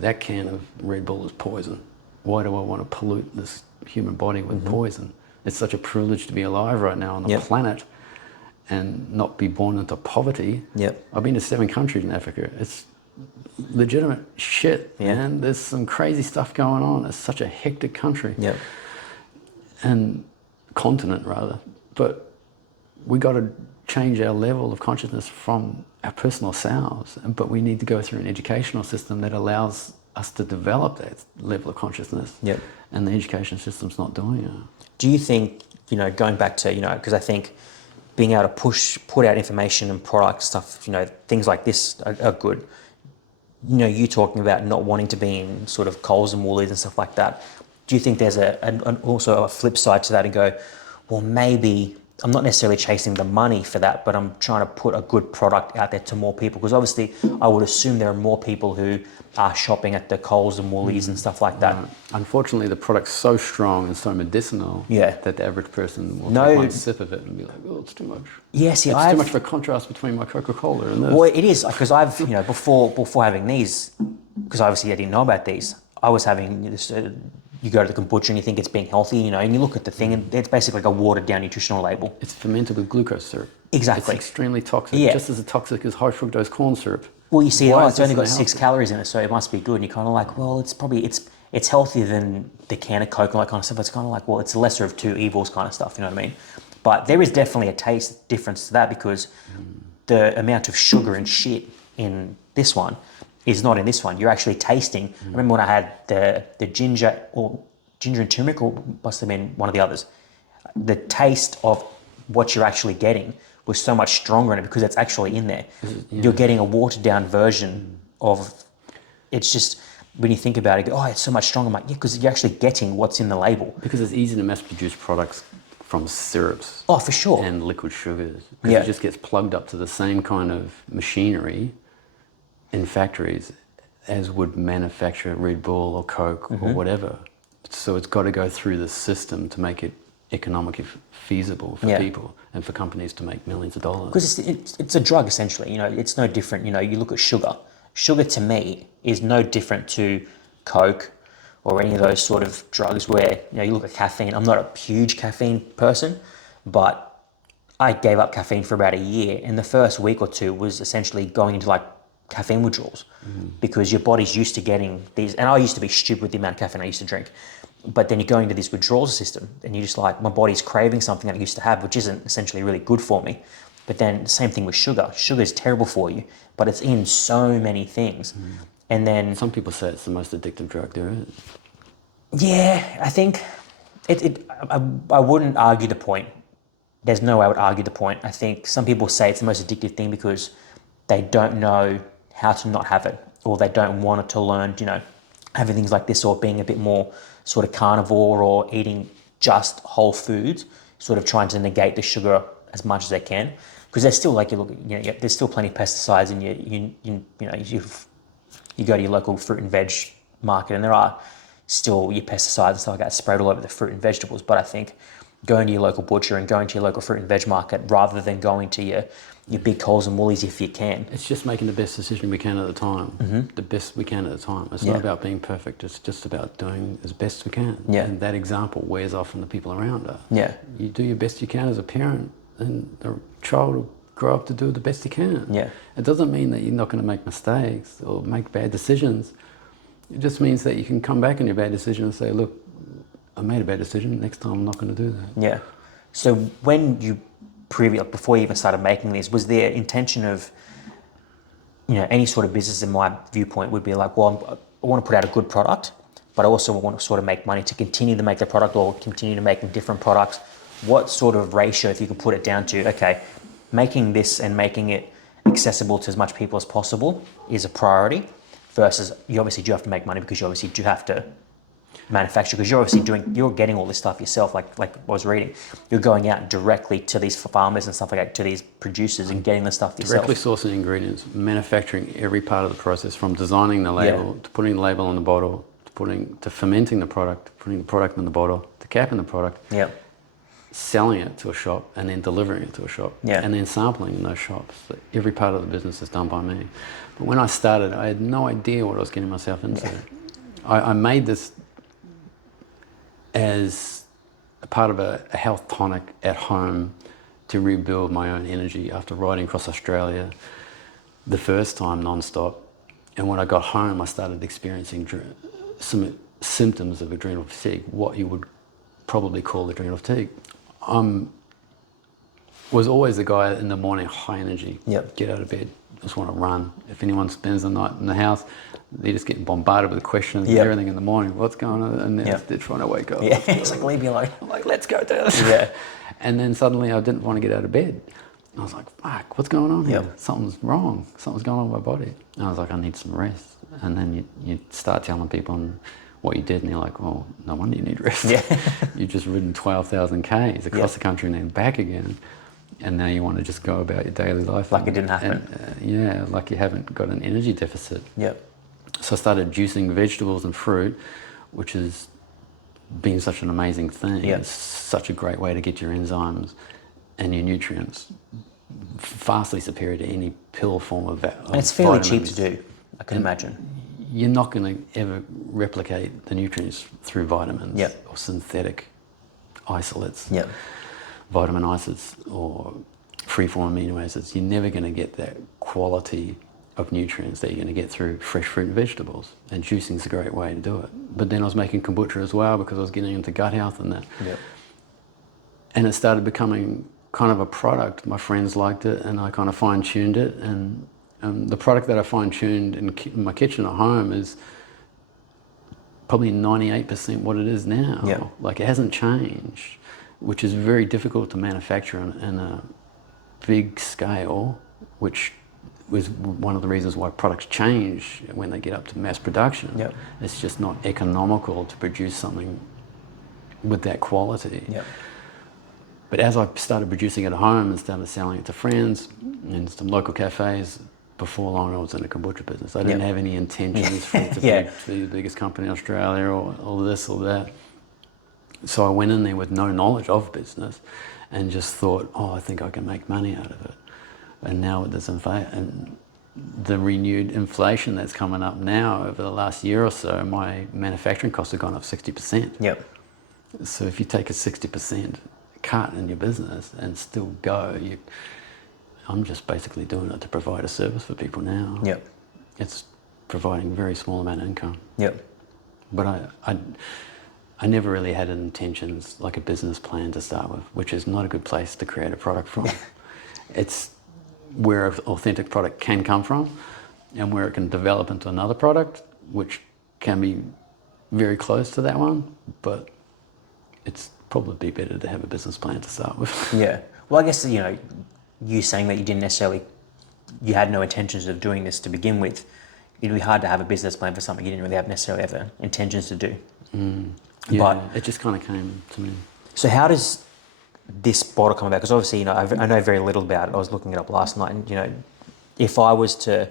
that can of Red Bull is poison. Why do I want to pollute this human body with poison? It's such a privilege to be alive right now on the planet and not be born into poverty. I've been to 7 countries in Africa. It's legitimate shit, man. There's some crazy stuff going on. It's such a hectic country. And continent, rather. But we got to change our level of consciousness from our personal selves. But we need to go through an educational system that allows us to develop that level of consciousness. And the education system's not doing it. Do you think, going back to, because I think being able to put out information and product stuff, things like this are good. You talking about not wanting to be in sort of Coles and Woolies and stuff like that. Do you think there's also a flip side to that and go, well, maybe I'm not necessarily chasing the money for that, but I'm trying to put a good product out there to more people? Because obviously I would assume there are more people who are shopping at the Coles and Woolies and stuff like that. Unfortunately, the product's so strong and so medicinal that the average person will take one sip of it and be like, oh, it's too much. Yes, it's too much of a contrast between my Coca-Cola and this. Well, it is, because I've, before having these, because obviously I didn't know about these, I was having this, you go to the kombucha and you think it's being healthy, and you look at the thing and it's basically like a watered down nutritional label. It's fermented with glucose syrup. Exactly. It's extremely toxic, just as toxic as high fructose corn syrup. Well, you see, it's only got 6 calories in it, so it must be good. And you're kind of like, well, it's healthier than the can of Coke and all that kind of stuff. It's kind of like, well, it's the lesser of two evils kind of stuff, you know what I mean? But there is definitely a taste difference to that, because the amount of sugar and shit in this one is not in this one. You're actually tasting. I remember when I had the ginger and turmeric, or must have been one of the others. The taste of what you're actually getting was so much stronger in it, because it's actually in there. You're getting a watered down version of, it's just, when you think about it, oh, it's so much stronger. I'm like, yeah, because you're actually getting what's in the label. Because it's easy to mass produce products from syrups. Oh, for sure. And liquid sugars. Because it just gets plugged up to the same kind of machinery in factories as would manufacture Red Bull or Coke or whatever. So it's got to go through the system to make it economically feasible for people and for companies to make millions of dollars. Because it's a drug, essentially. It's no different. You look at sugar. Sugar, to me, is no different to Coke or any of those sort of drugs where, you look at caffeine. I'm not a huge caffeine person, but I gave up caffeine for about a year. And the first week or two was essentially going into like caffeine withdrawals, because your body's used to getting these. And I used to be stupid with the amount of caffeine I used to drink. But then you go into this withdrawal system and you're just like, my body's craving something that I used to have, which isn't essentially really good for me. But then same thing with sugar. Sugar is terrible for you, but it's in so many things. And then some people say it's the most addictive drug there is. Yeah, I think I wouldn't argue the point. There's no way I would argue the point. I think some people say it's the most addictive thing because they don't know how to not have it, or they don't want it to learn, having things like this, or being a bit more sort of carnivore, or eating just whole foods, sort of trying to negate the sugar as much as they can, because there's still there's still plenty of pesticides in you go to your local fruit and veg market, and there are still your pesticides and stuff like that sprayed all over the fruit and vegetables. But I think going to your local butcher and going to your local fruit and veg market, rather than going to your big Coles and Woolies, if you can. It's just making the best decision we can at the time. The best we can at the time. It's not about being perfect. It's just about doing as best we can. And that example wears off on the people around us. You do your best you can as a parent, and the child will grow up to do the best he can. It doesn't mean that you're not going to make mistakes or make bad decisions. It just means that you can come back on your bad decision and say, look, I made a bad decision. Next time I'm not going to do that. So when you before you even started making these, was there intention of, any sort of business in my viewpoint would be like, well, I want to put out a good product, but I also want to sort of make money to continue to make the product or continue to make different products. What sort of ratio, if you could put it down to, okay, making this and making it accessible to as much people as possible is a priority, versus you obviously do have to make money because you obviously do have to manufacture, because you're getting all this stuff yourself, like I was reading, you're going out directly to these farmers and stuff like that, to these producers and getting the stuff yourself. Directly sourcing ingredients, manufacturing every part of the process, from designing the label to putting the label on the bottle, to fermenting the product, putting the product in the bottle, to capping the product, selling it to a shop, and then delivering it to a shop, and then sampling in those shops. So every part of the business is done by me. But when I started, I had no idea what I was getting myself into. I made this as a part of a health tonic at home to rebuild my own energy after riding across Australia the first time non-stop. And when I got home, I started experiencing some symptoms of adrenal fatigue, what you would probably call adrenal fatigue. Was always the guy in the morning, high energy, get out of bed, just want to run. If anyone spends the night in the house, they're just getting bombarded with questions and everything in the morning. What's going on? And then they're trying to wake up. It's like, leave me alone. I'm like, let's go do this. And then suddenly I didn't want to get out of bed. I was like, fuck, what's going on here? Something's wrong. Something's going on with my body. And I was like, I need some rest. And then you start telling people what you did, and you're like, well, no wonder you need rest. You've just ridden 12,000 Ks across the country and then back again. And now you want to just go about your daily life. Like it didn't happen. Like you haven't got an energy deficit. So I started juicing vegetables and fruit, which has been such an amazing thing. It's such a great way to get your enzymes and your nutrients vastly superior to any pill form of and it's fairly cheap to do, I can imagine. You're not going to ever replicate the nutrients through vitamins or synthetic isolates, vitamin acids or free-form amino acids. You're never going to get that quality of nutrients that you're going to get through fresh fruit and vegetables. And juicing is a great way to do it. But then I was making kombucha as well because I was getting into gut health and that. And it started becoming kind of a product. My friends liked it, and I kind of fine-tuned it. And the product that I fine-tuned in my kitchen at home is probably 98% what it is now. Like, it hasn't changed, which is very difficult to manufacture in a big scale, which was one of the reasons why products change when they get up to mass production. It's just not economical to produce something with that quality. But as I started producing it at home and started selling it to friends and some local cafes, before long I was in the kombucha business. I didn't have any intentions for it to be the biggest company in Australia or all this or that. So I went in there with no knowledge of business and just thought, I think I can make money out of it. And now with this and the renewed inflation that's coming up now over the last year or so, my manufacturing costs have gone up 60%. So if you take a 60% cut in your business and still go, I'm just basically doing it to provide a service for people now. It's providing a very small amount of income. But I never really had intentions, like a business plan to start with, which is not a good place to create a product from. It's where an authentic product can come from and where it can develop into another product, which can be very close to that one, but it's probably better to have a business plan to start with. Well, I guess, you saying that you had no intentions of doing this to begin with, it'd be hard to have a business plan for something you didn't really necessarily have intentions to do. But it just kind of came to me. So how does this bottle come about? Because obviously, I know very little about it. I was looking it up last night, and if I was to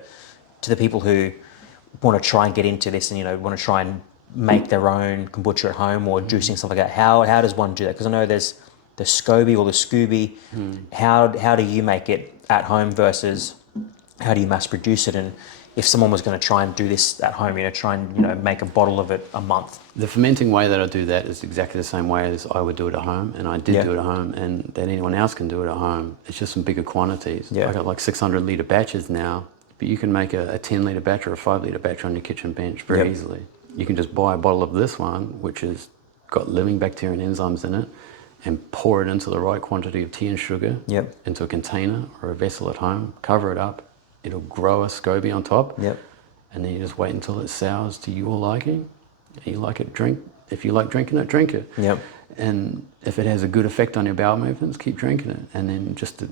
the people who want to try and get into this and want to try and make their own kombucha at home or juicing stuff like that, how does one do that? Because I know there's the SCOBY or the Scooby. How do you make it at home versus how do you mass produce it? And if someone was going to try and do this at home, try and make a bottle of it a month. The fermenting way that I do that is exactly the same way as I would do it at home, and I did do it at home, and that anyone else can do it at home. It's just some bigger quantities. I got like 600 litre batches now, but you can make a 10 litre batch or a 5 litre batch on your kitchen bench very easily. You can just buy a bottle of this one, which has got living bacteria and enzymes in it, and pour it into the right quantity of tea and sugar Yep. into a container or a vessel at home, cover it up, it'll grow a SCOBY on top. Yep. And then you just wait until it sours to your liking. You like it, drink. If you like drinking it, drink it. Yep. And if it has a good effect on your bowel movements, keep drinking it. And then just to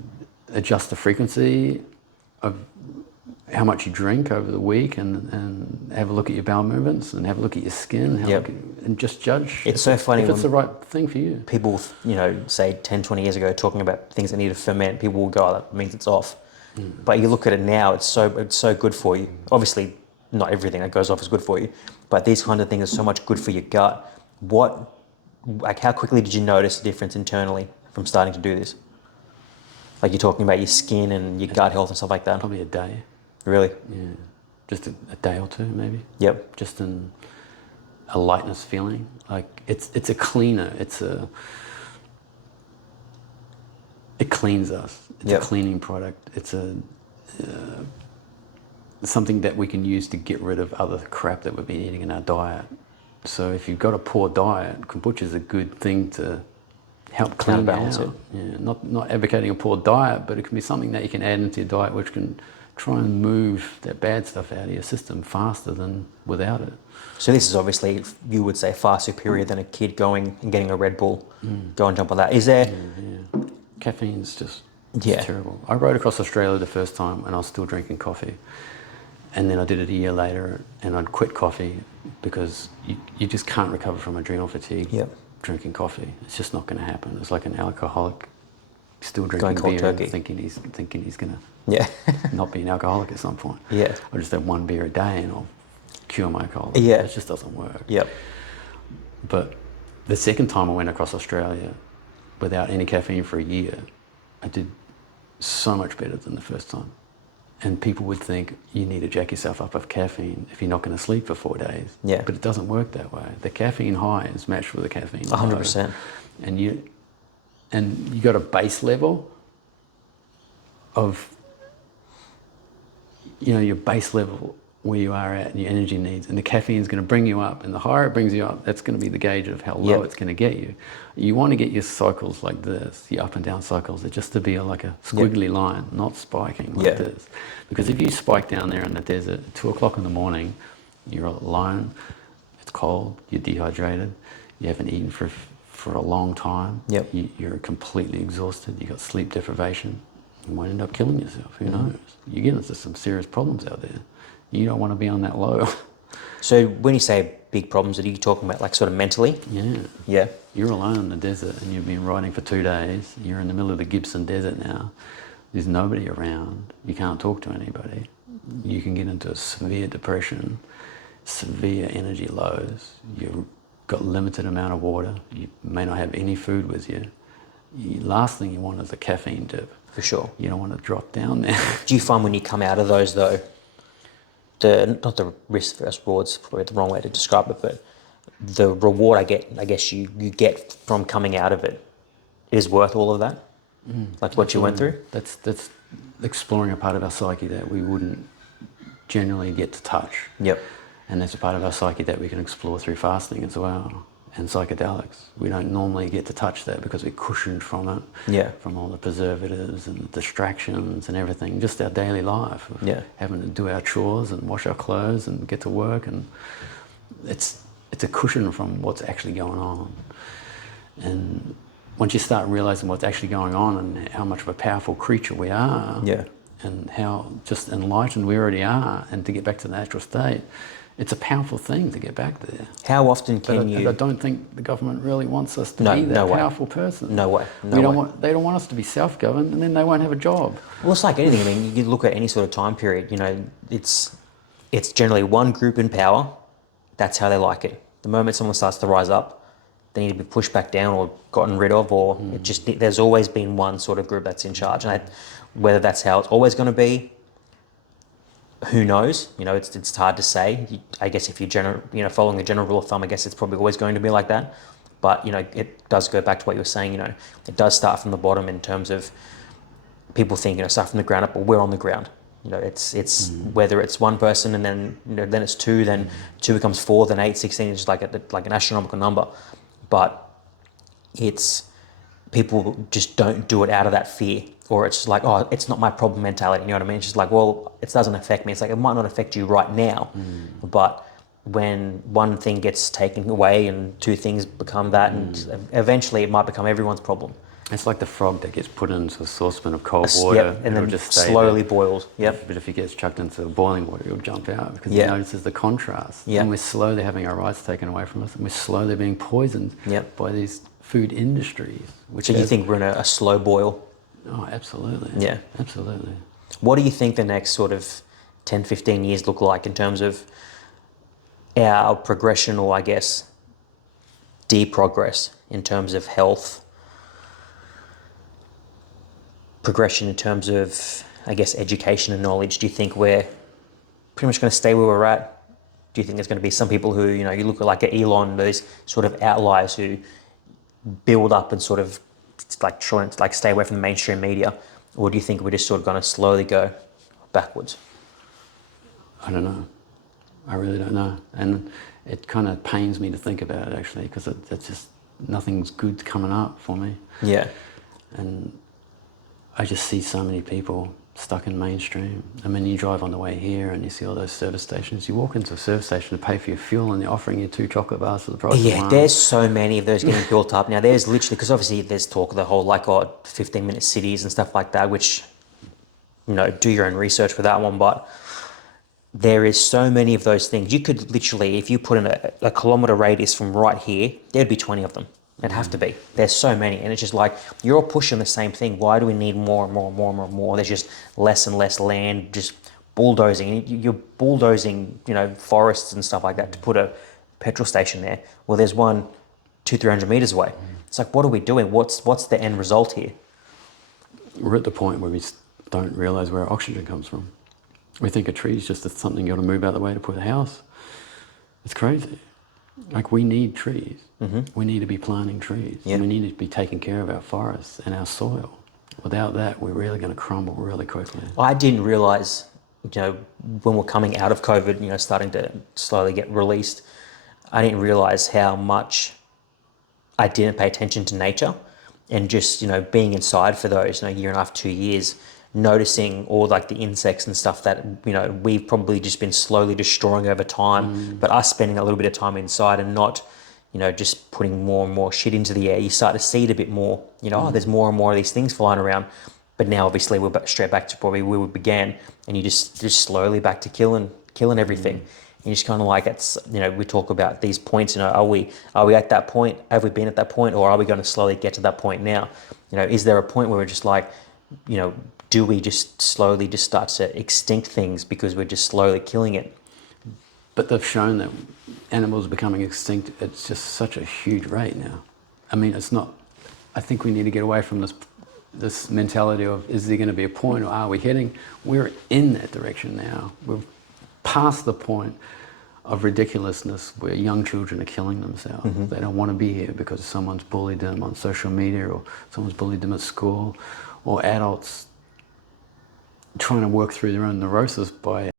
adjust the frequency of how much you drink over the week, and have a look at your bowel movements, and have a look at your skin, and just judge It's so funny if it's when the right thing for you. people, say 10, 20 years ago talking about things that need to ferment, people will go, oh, that means it's off. But you look at it now, it's so good for you. Obviously, not everything that goes off is good for you, but these kind of things are so much good for your gut. How quickly did you notice the difference internally from starting to do this? Like you're talking about your skin and your gut health and stuff like that. Probably a day. Really? Yeah. Just a day or two, maybe. Yep. Just a lightness feeling. Like it's a cleaner. It cleans us. It's a cleaning product. It's something that we can use to get rid of other crap that we've been eating in our diet. So if you've got a poor diet, kombucha is a good thing to help clean balance out. Yeah, not advocating a poor diet, but it can be something that you can add into your diet which can try and move that bad stuff out of your system faster than without it. So this is obviously, you would say, far superior than a kid going and getting a Red Bull, go and jump on that. Is there... Yeah. Caffeine's just terrible. I rode across Australia the first time and I was still drinking coffee. And then I did it a year later and I'd quit coffee because you just can't recover from adrenal fatigue drinking coffee. It's just not going to happen. It's like an alcoholic still drinking beer and thinking he's going to not be an alcoholic at some point. Yeah. I just have one beer a day and I'll cure my alcoholism. Yeah. It just doesn't work. Yep. But the second time I went across Australia without any caffeine for a year, I did so much better than the first time. And people would think you need to jack yourself up with caffeine if you're not going to sleep for 4 days. Yeah. But it doesn't work that way. The caffeine high is matched with the caffeine low. 100%. And you got a base level of, your base level where you are at and your energy needs, and the caffeine is going to bring you up, and the higher it brings you up, that's going to be the gauge of how low it's going to get you. You want to get your cycles like this, your up and down cycles, just to be like a squiggly line, not spiking like this. Because if you spike down there in the desert at 2 o'clock in the morning, you're alone, it's cold, you're dehydrated, you haven't eaten for a long time, you're completely exhausted, you've got sleep deprivation, you might end up killing yourself, who knows? You get into some serious problems out there. You don't want to be on that low. So when you say big problems, are you talking about like sort of mentally? Yeah. Yeah. You're alone in the desert and you've been riding for 2 days. You're in the middle of the Gibson Desert now. There's nobody around. You can't talk to anybody. You can get into a severe depression, severe energy lows. You've got limited amount of water. You may not have any food with you. Last thing you want is a caffeine dip. For sure. You don't want to drop down there. Do you find when you come out of those though, not the risk versus rewards, probably the wrong way to describe it, but the reward I guess you get from coming out of it is worth all of that? Like what you went through? That's exploring a part of our psyche that we wouldn't generally get to touch. Yep. And that's a part of our psyche that we can explore through fasting as well, and psychedelics. We don't normally get to touch that because we're cushioned from it. Yeah. From all the preservatives and the distractions and everything, just our daily life of having to do our chores and wash our clothes and get to work, and it's a cushion from what's actually going on. And once you start realizing what's actually going on and how much of a powerful creature we are, and how just enlightened we already are, and to get back to the natural state, it's a powerful thing to get back there. How often can you... I don't think the government really wants us to be that powerful person. No way. They don't want us to be self-governed, and then they won't have a job. Well, it's like anything. I mean, you look at any sort of time period, it's generally one group in power. That's how they like it. The moment someone starts to rise up, they need to be pushed back down or gotten rid of, or there's always been one sort of group that's in charge. And whether that's how it's always going to be, who knows? It's hard to say. I guess if you're following the general rule of thumb, I guess it's probably always going to be like that. But it does go back to what you were saying. It does start from the bottom in terms of people think start from the ground up, but we're on the ground. It's whether it's one person and then then it's two, then two becomes 4, then 8, 16. It's just like an astronomical number. But it's people just don't do it out of that fear, or it's just like, oh, it's not my problem mentality. You know what I mean? It's just like, well, it doesn't affect me. It's like, it might not affect you right now, but when one thing gets taken away and two things become that, and eventually it might become everyone's problem. It's like the frog that gets put into a saucepan of cold Yep, water, and it'll then just stay slowly there. boils. Yep. But if he gets chucked into boiling water, he'll jump out because he Yep. notices the contrast. Yep. And we're slowly having our rights taken away from us, and we're slowly being poisoned Yep. by these food industries. Which So you think we're in a slow boil? Oh, absolutely. Yeah. Absolutely. What do you think the next sort of 10, 15 years look like in terms of our progression, or I guess deprogress in terms of health, progression in terms of, I guess, education and knowledge? Do you think we're pretty much going to stay where we're at? Do you think there's going to be some people who, you know, you look at like Elon, those sort of outliers who build up and sort of like try and like stay away from the mainstream media? Or do you think we're just sort of going to slowly go backwards? I don't know. I really don't know. And it kind of pains me to think about it, actually, because it's just, nothing's good coming up for me. Yeah. And I just see so many people stuck in mainstream. I mean, you drive on the way here and you see all those service stations. You walk into a service station to pay for your fuel and they're offering you 2 chocolate bars for the price of one. Yeah, there's so many of those getting built up now. There's literally, because obviously there's talk of the whole like 15-minute cities and stuff like that, which, you know, do your own research for that one. But there is so many of those things. You could literally, if you put in a kilometre radius from right here, there'd be 20 of them. It'd have to be. There's so many. And it's just like, you're all pushing the same thing. Why do we need more and more and more and more and more? There's just less and less land, just bulldozing. You're bulldozing, you know, forests and stuff like that to put a petrol station there. Well, there's one 200-300 metres away. It's like, what are we doing? What's the end result here? We're at the point where we don't realise where our oxygen comes from. We think a tree is just something you got to move out of the way to put a house. It's crazy. Like, we need trees. We need to be planting trees. Yeah. We need to be taking care of our forests and our soil. Without that, we're really going to crumble really quickly. I didn't realise, you know, when we're coming out of COVID, you know, starting to slowly get released, I didn't realise how much I didn't pay attention to nature, and just, you know, being inside for those, you know, 1.5 to 2 years, noticing all like the insects and stuff that, you know, we've probably just been slowly destroying over time, but us spending a little bit of time inside and not, you know, just putting more and more shit into the air, you start to see it a bit more, you know, oh, there's more and more of these things flying around. But now obviously we're straight back to probably where we began, and you just slowly back to killing everything. And you just kind of like, it's, you know, we talk about these points, you know, are we at that point? Have we been at that point, or are we going to slowly get to that point now? You know, is there a point where we're just like, you know, do we just slowly just start to extinct things because we're just slowly killing it? But they've shown that animals becoming extinct at just such a huge rate now. I mean, it's not, I think we need to get away from this mentality of, is there going to be a point, or are we heading? We're in that direction now. We've passed the point of ridiculousness where young children are killing themselves. They don't want to be here because someone's bullied them on social media, or someone's bullied them at school, or adults trying to work through their own neurosis by